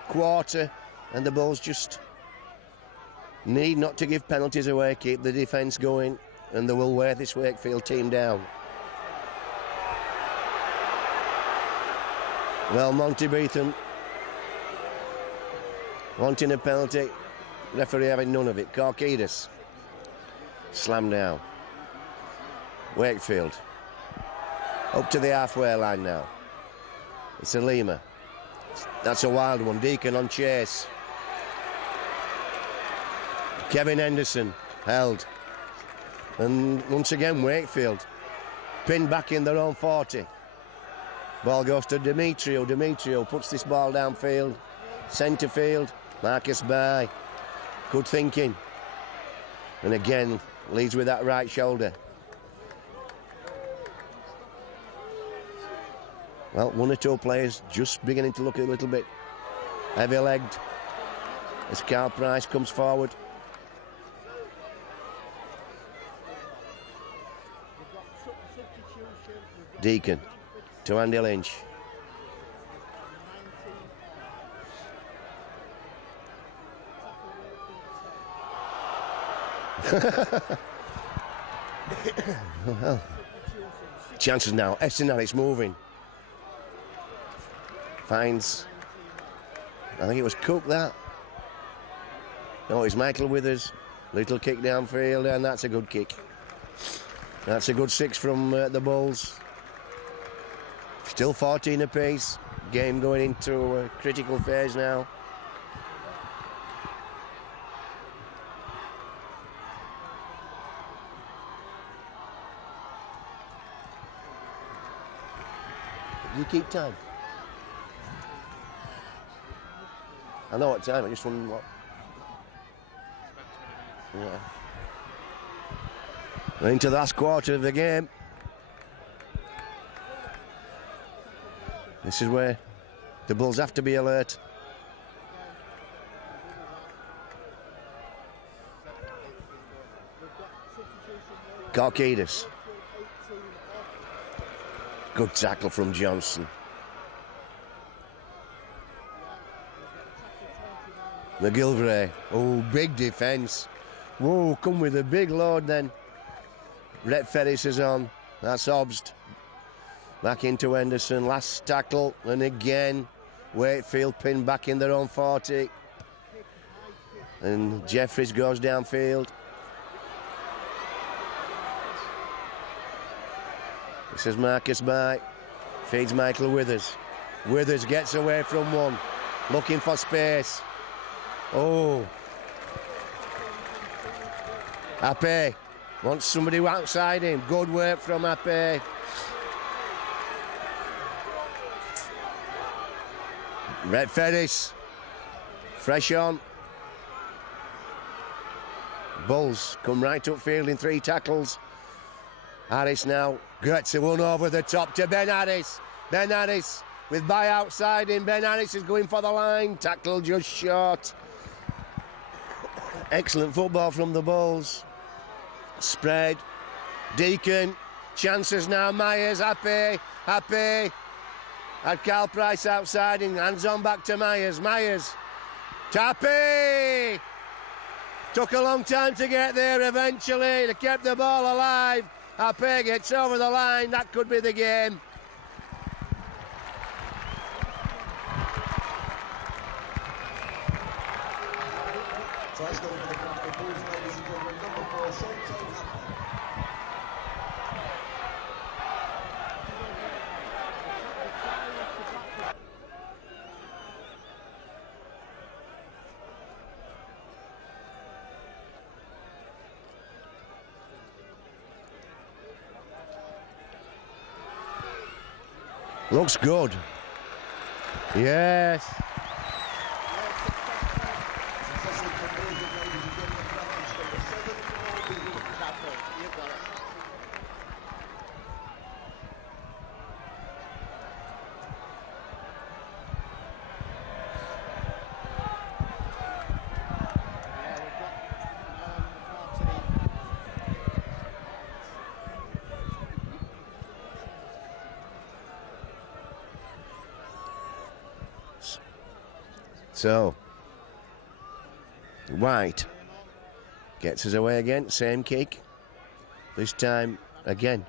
quarter. And the Bulls just need not to give penalties away. Keep the defence going. And they will wear this Wakefield team down. Well, Monty Beetham wanting a penalty, referee having none of it. Korkidis slammed down. Wakefield up to the halfway line now. It's a Lima. That's a wild one. Deacon on chase. Kevin Henderson held. And once again Wakefield pinned back in their own 40. Ball goes to Demetrio. Demetrio puts this ball downfield. Centre field. Marcus By. Good thinking. And again, leads with that right shoulder. Well, one or two players just beginning to look a little bit heavy-legged as Carl Price comes forward. Deacon to Andy Lynch. Well, chances now. Essenal, it's moving. Finds, I think it was Cook that. No, it's Michael Withers. Little kick downfield, and that's a good kick. That's a good 6 from the Bulls. Still 14 apiece. Game going into a critical phase now. You keep time. I know what time, I just wondering what. Yeah. We're into the last quarter of the game. This is where the Bulls have to be alert. Korkidis. Good tackle from Johnson. McGilvray. Oh, big defence. Whoa, come with a big load then. Rhett Ferris is on. That's Obst. Back into Henderson. Last tackle. And again, Wakefield pinned back in their own 40. And Jeffries goes downfield. This is Marcus By. Feeds Michael Withers. Withers gets away from one. Looking for space. Oh. Ape wants somebody outside him. Good work from Ape. Rhett Ferris. Fresh on. Bulls come right upfield in 3 tackles. Harris now gets a one over the top to Ben Harris. Ben Harris with By outside him. Ben Harris is going for the line. Tackle just short. Excellent football from the Bulls. Spread. Deacon. Chances now. Myers. Happy. Had Carl Price outside him. Hands on back to Myers. Myers. Tappy. Took a long time to get there eventually. They kept the ball alive. Happy gets over the line. That could be the game. Tries going for the Bradford Bulls, ladies and gentlemen. Number 4, Sean Happy. Looks good. Yes. So, White gets us away again, same kick. This time, again,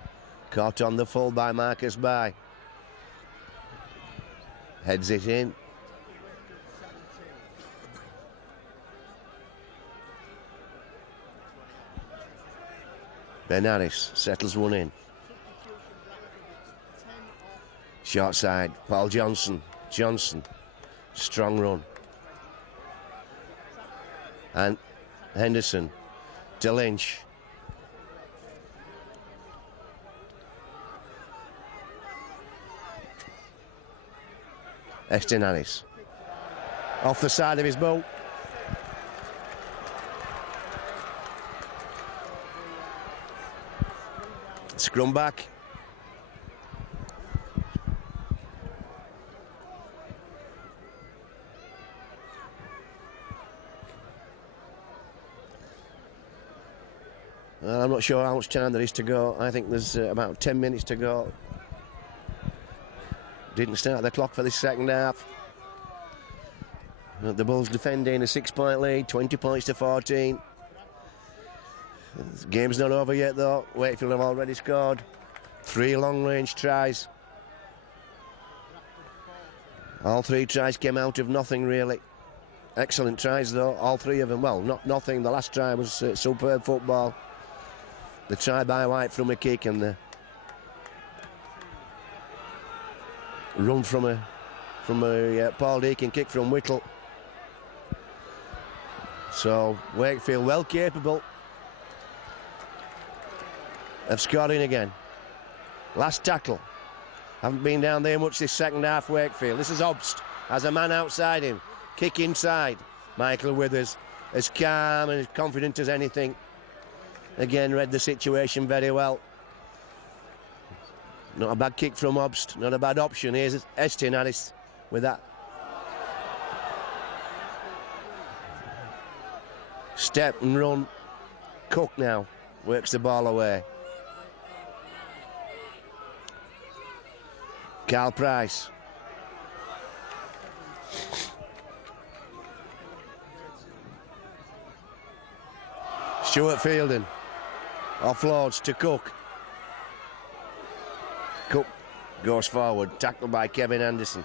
caught on the full by Marcus By. Heads it in. Ben Harris settles one in. Short side, Paul Johnson. Strong run. And Henderson to Lynch. Estin Harris. Off the side of his boot. Scrum back. I'm not sure how much time there is to go. I think there's about 10 minutes to go. Didn't start the clock for this second half. The Bulls defending a 6-point lead, 20 points to 14. The game's not over yet though. Wakefield have already scored 3 long-range tries. All 3 tries came out of nothing really. Excellent tries though, all 3 of them. Well, not nothing. The last try was superb football. The try by White from a kick and the run from a Paul Deacon kick from Whittle. So Wakefield well capable of scoring again. Last tackle. Haven't been down there much this second half, Wakefield. This is Obst. Has a man outside him. Kick inside. Michael Withers as calm and as confident as anything. Again, read the situation very well. Not a bad kick from Obst, not a bad option. Here's Estin Harris with that. Step and run. Cook now works the ball away. Carl Price. Stuart Fielding offloads to Cook. Cook goes forward, tackled by Kevin Anderson.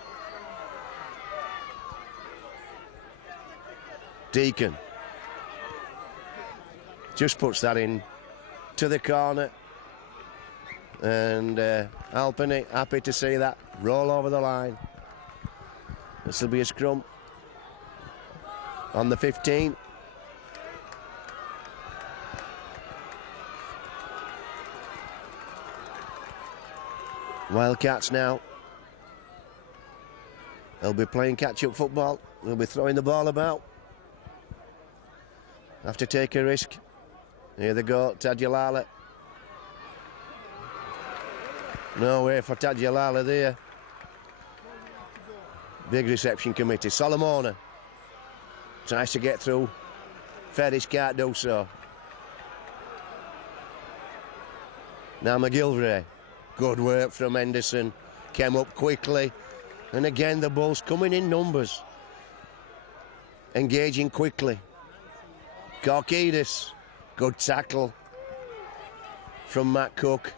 Deacon just puts that in to the corner, and Alpine happy to see that roll over the line. This will be a scrum on the 15. Wildcats now. They'll be playing catch-up football. They'll be throwing the ball about. Have to take a risk. Here they go, Tadulala. No way for Tadulala there. Big reception committee. Solomona tries to get through. Ferris can't do so. Now McGilvray. Good work from Henderson. Came up quickly. And again the Bulls coming in numbers. Engaging quickly. Korkidis. Good tackle from Matt Cook.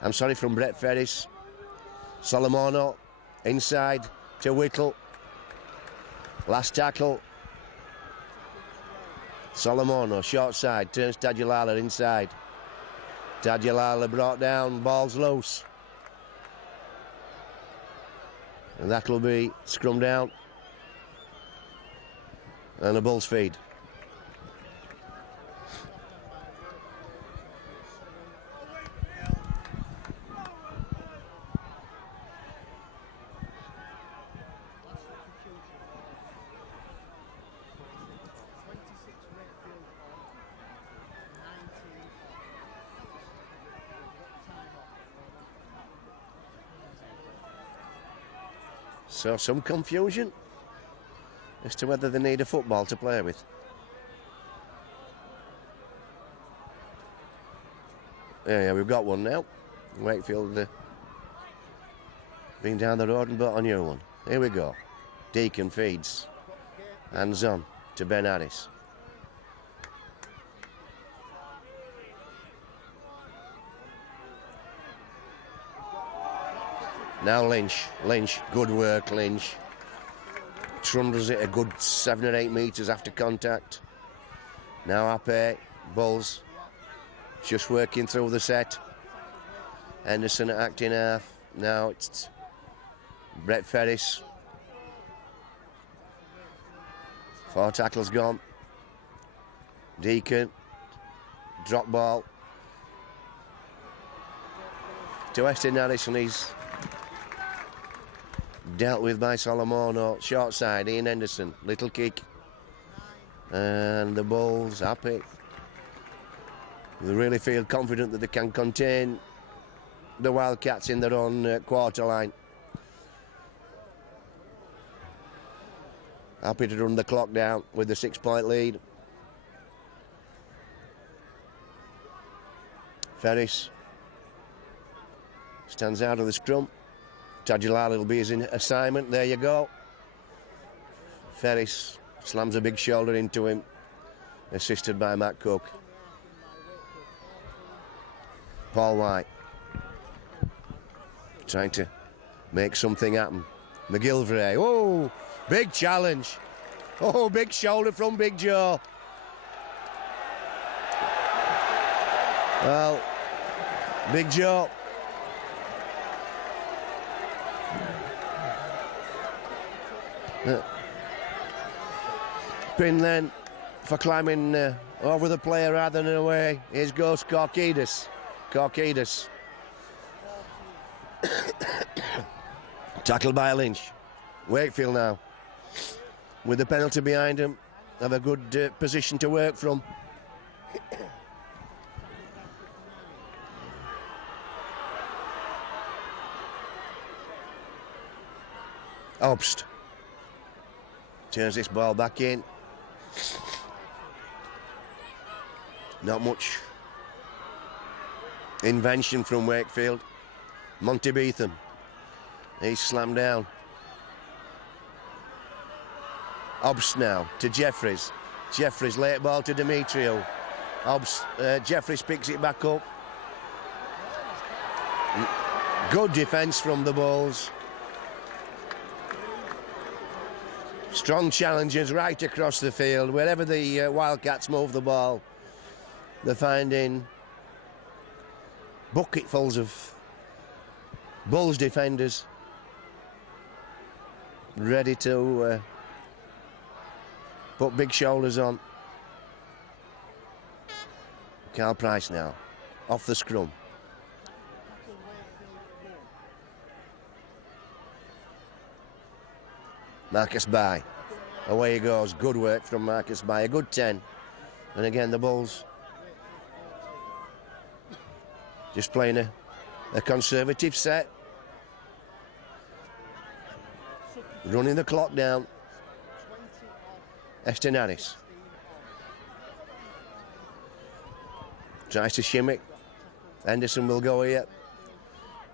I'm sorry, from Brett Ferris. Solomono inside to Whittle. Last tackle. Solomono, short side, turns Tadulala inside. Tadulala brought down, ball's loose. And that'll be scrum down. And a Bulls feed. So some confusion as to whether they need a football to play with. Yeah, we've got one now. Wakefield been down the road and bought a new one. Here we go. Deacon feeds. Hands on to Ben Harris. Now Lynch, good work Lynch. Trundles it a good 7 or 8 metres after contact. Now Ape, Bulls, just working through the set. Henderson at acting half. Now it's Brett Ferris. 4 tackles gone. Deacon, drop ball. To Weston Harris, and he's dealt with by Solomono. Short side, Ian Henderson. Little kick. And the Bulls happy. They really feel confident that they can contain the Wildcats in their own quarter line. Happy to run the clock down with the 6-point lead. Ferris stands out of the scrum. Tadulala will be his assignment. There you go. Ferris slams a big shoulder into him, assisted by Matt Cook. Paul White trying to make something happen. McGilvray. Oh, big challenge. Oh, big shoulder from Big Joe. Well, Big Joe. Pin then for climbing over the player rather than away. Here's goes Korkidis. Tackled by Lynch. Wakefield now with the penalty behind him. Have a good position to work from. Obst turns this ball back in. Not much invention from Wakefield. Monty Beetham. He's slammed down. Obst now to Jeffries. Jeffries, late ball to Demetriou. Jeffries picks it back up. Good defence from the Bulls. Strong challenges right across the field. Wherever the Wildcats move the ball, they're finding bucketfuls of Bulls defenders ready to put big shoulders on. Carl Price now, off the scrum. Marcus Bai, away he goes. Good work from Marcus Bai, a good 10. And again, the Bulls just playing a conservative set. Running the clock down. Estenaris tries to shimmy. Henderson will go here.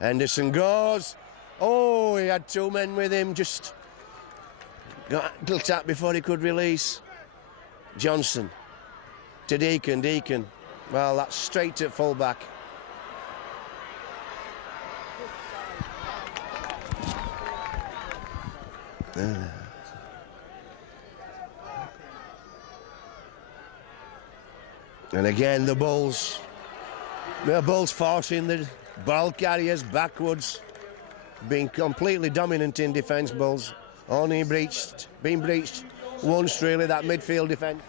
Henderson goes. Oh, he had two men with him. Just got a little tap before he could release. Johnson to Deacon. Deacon. Well, that's straight to full-back. And again, the Bulls forcing the ball carriers backwards, being completely dominant in defence. Bulls only been breached once, really, that midfield defence.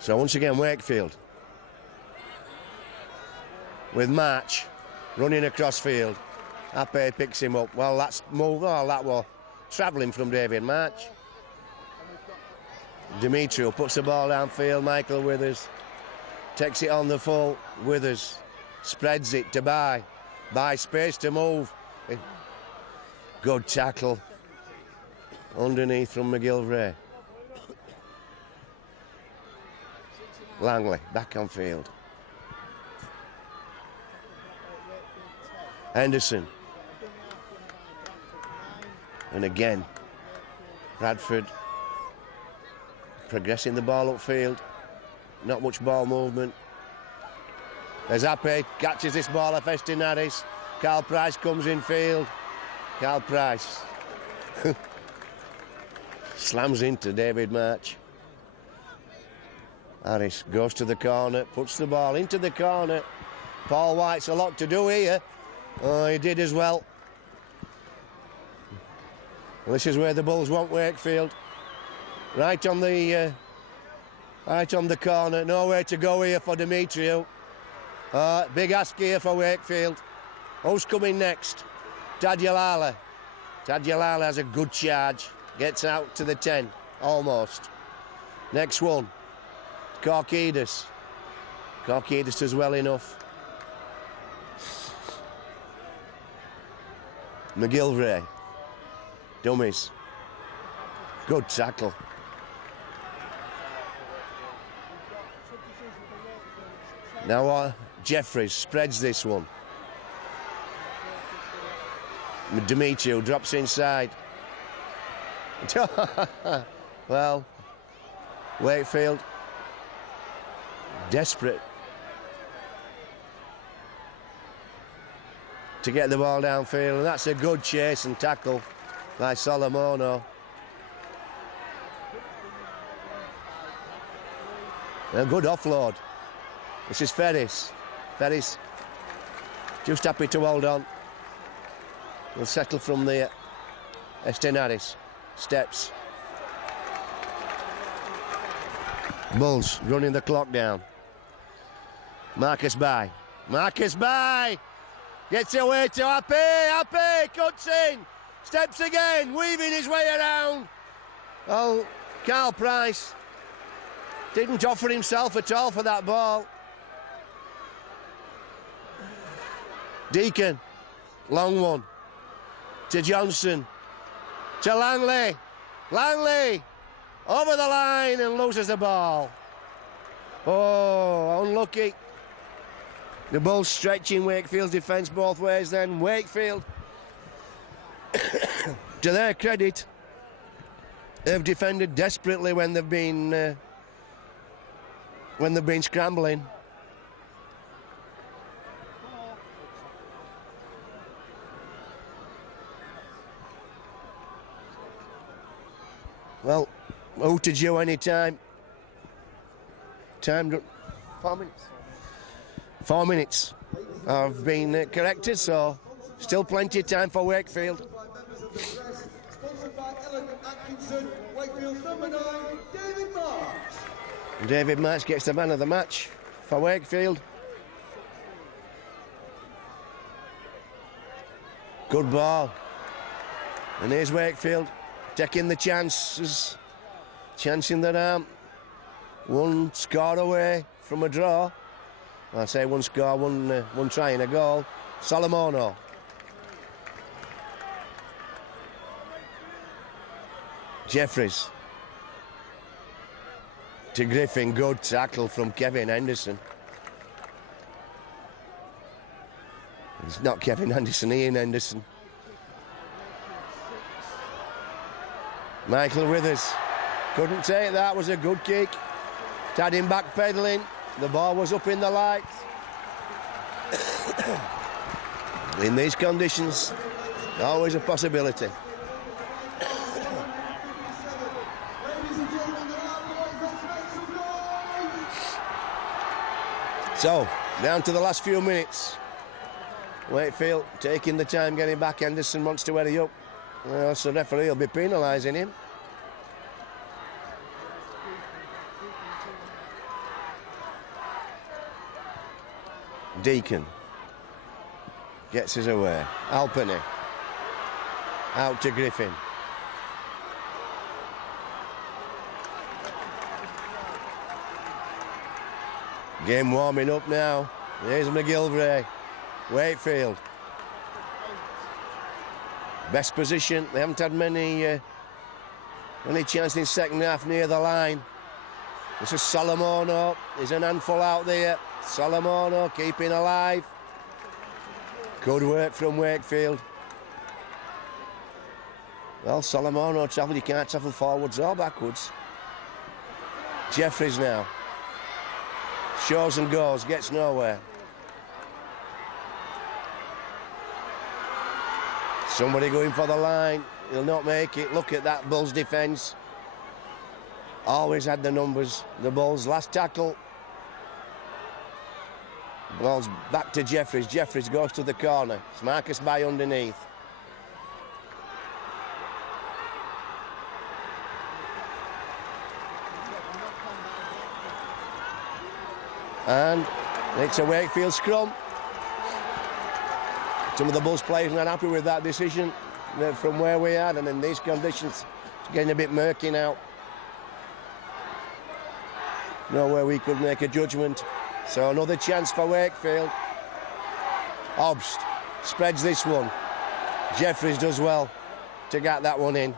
So once again, Wakefield with March running across field. Ape picks him up. Well, that's move. Oh, that was travelling from David March. Demetriou puts the ball downfield. Michael Withers takes it on the full. Withers spreads it to Bai. Bai space to move. Good tackle underneath from McGilvray. Langley back on field. Henderson. And again, Bradford progressing the ball upfield. Not much ball movement. There's Ape, catches this ball off Estenaris. Carl Price comes in field. Carl Price slams into David March. Harris goes to the corner, puts the ball into the corner. Paul White's a lot to do here. Oh, he did as well. Well, this is where the Bulls want Wakefield. Right on the corner. Nowhere to go here for Demetriou. Big ask here for Wakefield. Who's coming next? Tadulala. Tadulala has a good charge. Gets out to the 10, almost. Next one. Korkidis. Korkidis does well enough. McGilvray. Dummies. Good tackle. Now Jeffries spreads this one. Demetriou drops inside. Well, Wakefield desperate to get the ball downfield, and that's a good chase and tackle by Solomono. A good offload. This is Ferris. Ferris just happy to hold on. Will settle from there. Estenaris steps. Bulls running the clock down. Marcus Bai. Marcus Bai gets away to Ape. Ape cuts in. Steps again, weaving his way around. Oh, Carl Price didn't offer himself at all for that ball. Deacon, long one. To Johnson. To Langley. Langley over the line and loses the ball. Oh, unlucky. The Bulls stretching Wakefield's defence both ways then. Wakefield, to their credit, they've defended desperately when they've been scrambling. Well, who to you any time? 4 minutes. 4 minutes have been corrected, so still plenty of time for Wakefield. Sponsored by Ellen Atkinson, Wakefield's number 9, David Marks. David Marks gets the man of the match for Wakefield. Good ball. And here's Wakefield taking the chances. Chancing their arm. One score away from a draw. I say one score, one try and a goal. Solomono. Jeffries. To Griffin, good tackle from Kevin Henderson. It's not Kevin Henderson, Ian Henderson. Michael Withers couldn't take that, was a good kick. Had him back pedalling, the ball was up in the lights. In these conditions, always a possibility. So, down to the last few minutes. Wakefield taking the time, getting back. Henderson wants to hurry up. So the referee will be penalising him. Deacon gets us away. Alpenny out to Griffin. Game warming up now. Here's McGilvray. Wakefield. Best position. They haven't had many chances in second half near the line. This is Solomono. There's an handful out there. Solomono keeping alive. Good work from Wakefield. Well, Solomono travelled. You can't travel forwards or backwards. Jeffries now. Shows and goes, gets nowhere. Somebody going for the line. He'll not make it. Look at that Bulls defence. Always had the numbers. The Bulls last tackle. Ball's back to Jeffries. Jeffries goes to the corner. It's Marcus by underneath. And it's a Wakefield scrum. Some of the Bulls players are not happy with that decision from where we are, and in these conditions it's getting a bit murky now. Nowhere we could make a judgment. So another chance for Wakefield. Obst spreads this one. Jeffries does well to get that one in.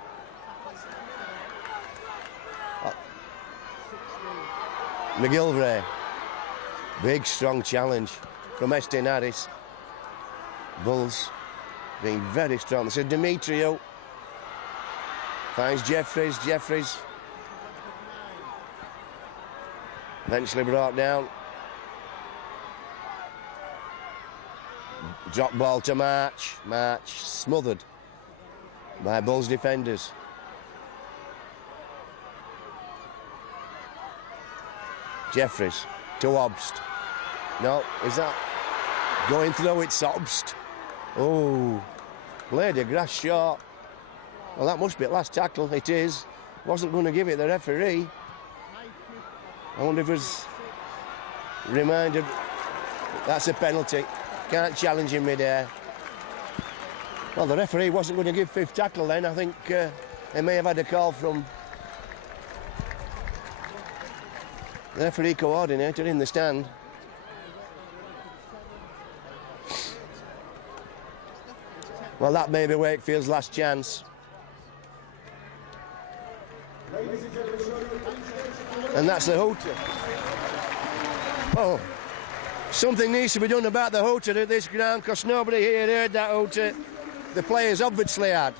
McGilvray. Big, strong challenge from Estin Harris. Bulls being very strong. This is Demetrio. Finds Jeffries. Jeffries eventually brought down. Drop ball to March. March smothered by Bulls defenders. Jeffries to Obst. No, is that going through? It's Obst. Oh, played a grass shot. Well, that must be last tackle. It is. Wasn't going to give it the referee. I wonder if it was reminded. That's a penalty. Can't challenge him mid-air. Well, the referee wasn't going to give fifth tackle then. I think they may have had a call from the referee coordinator in the stand. Well, that may be Wakefield's last chance. And that's the hooter. Oh, Something needs to be done about the hooter at this ground because nobody here heard that hooter. The players obviously had.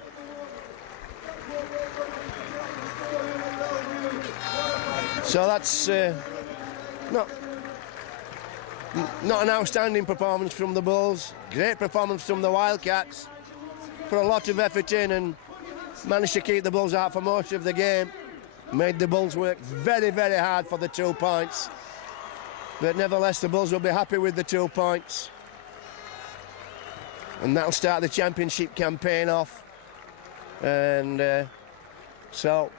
So that's not an outstanding performance from the Bulls. Great performance from the Wildcats. Put a lot of effort in and managed to keep the Bulls out for most of the game. Made the Bulls work very, very hard for the 2 points. But nevertheless, the Bulls will be happy with the 2 points. And that'll start the championship campaign off. And so,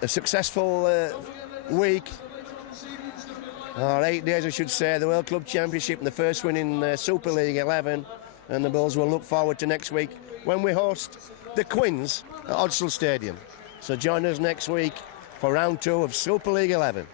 a successful week, or 8 days I should say, the World Club Championship and the first win in Super League 11. And the Bulls will look forward to next week when we host the Quins at Odsal Stadium. So join us next week for round 2 of Super League 11.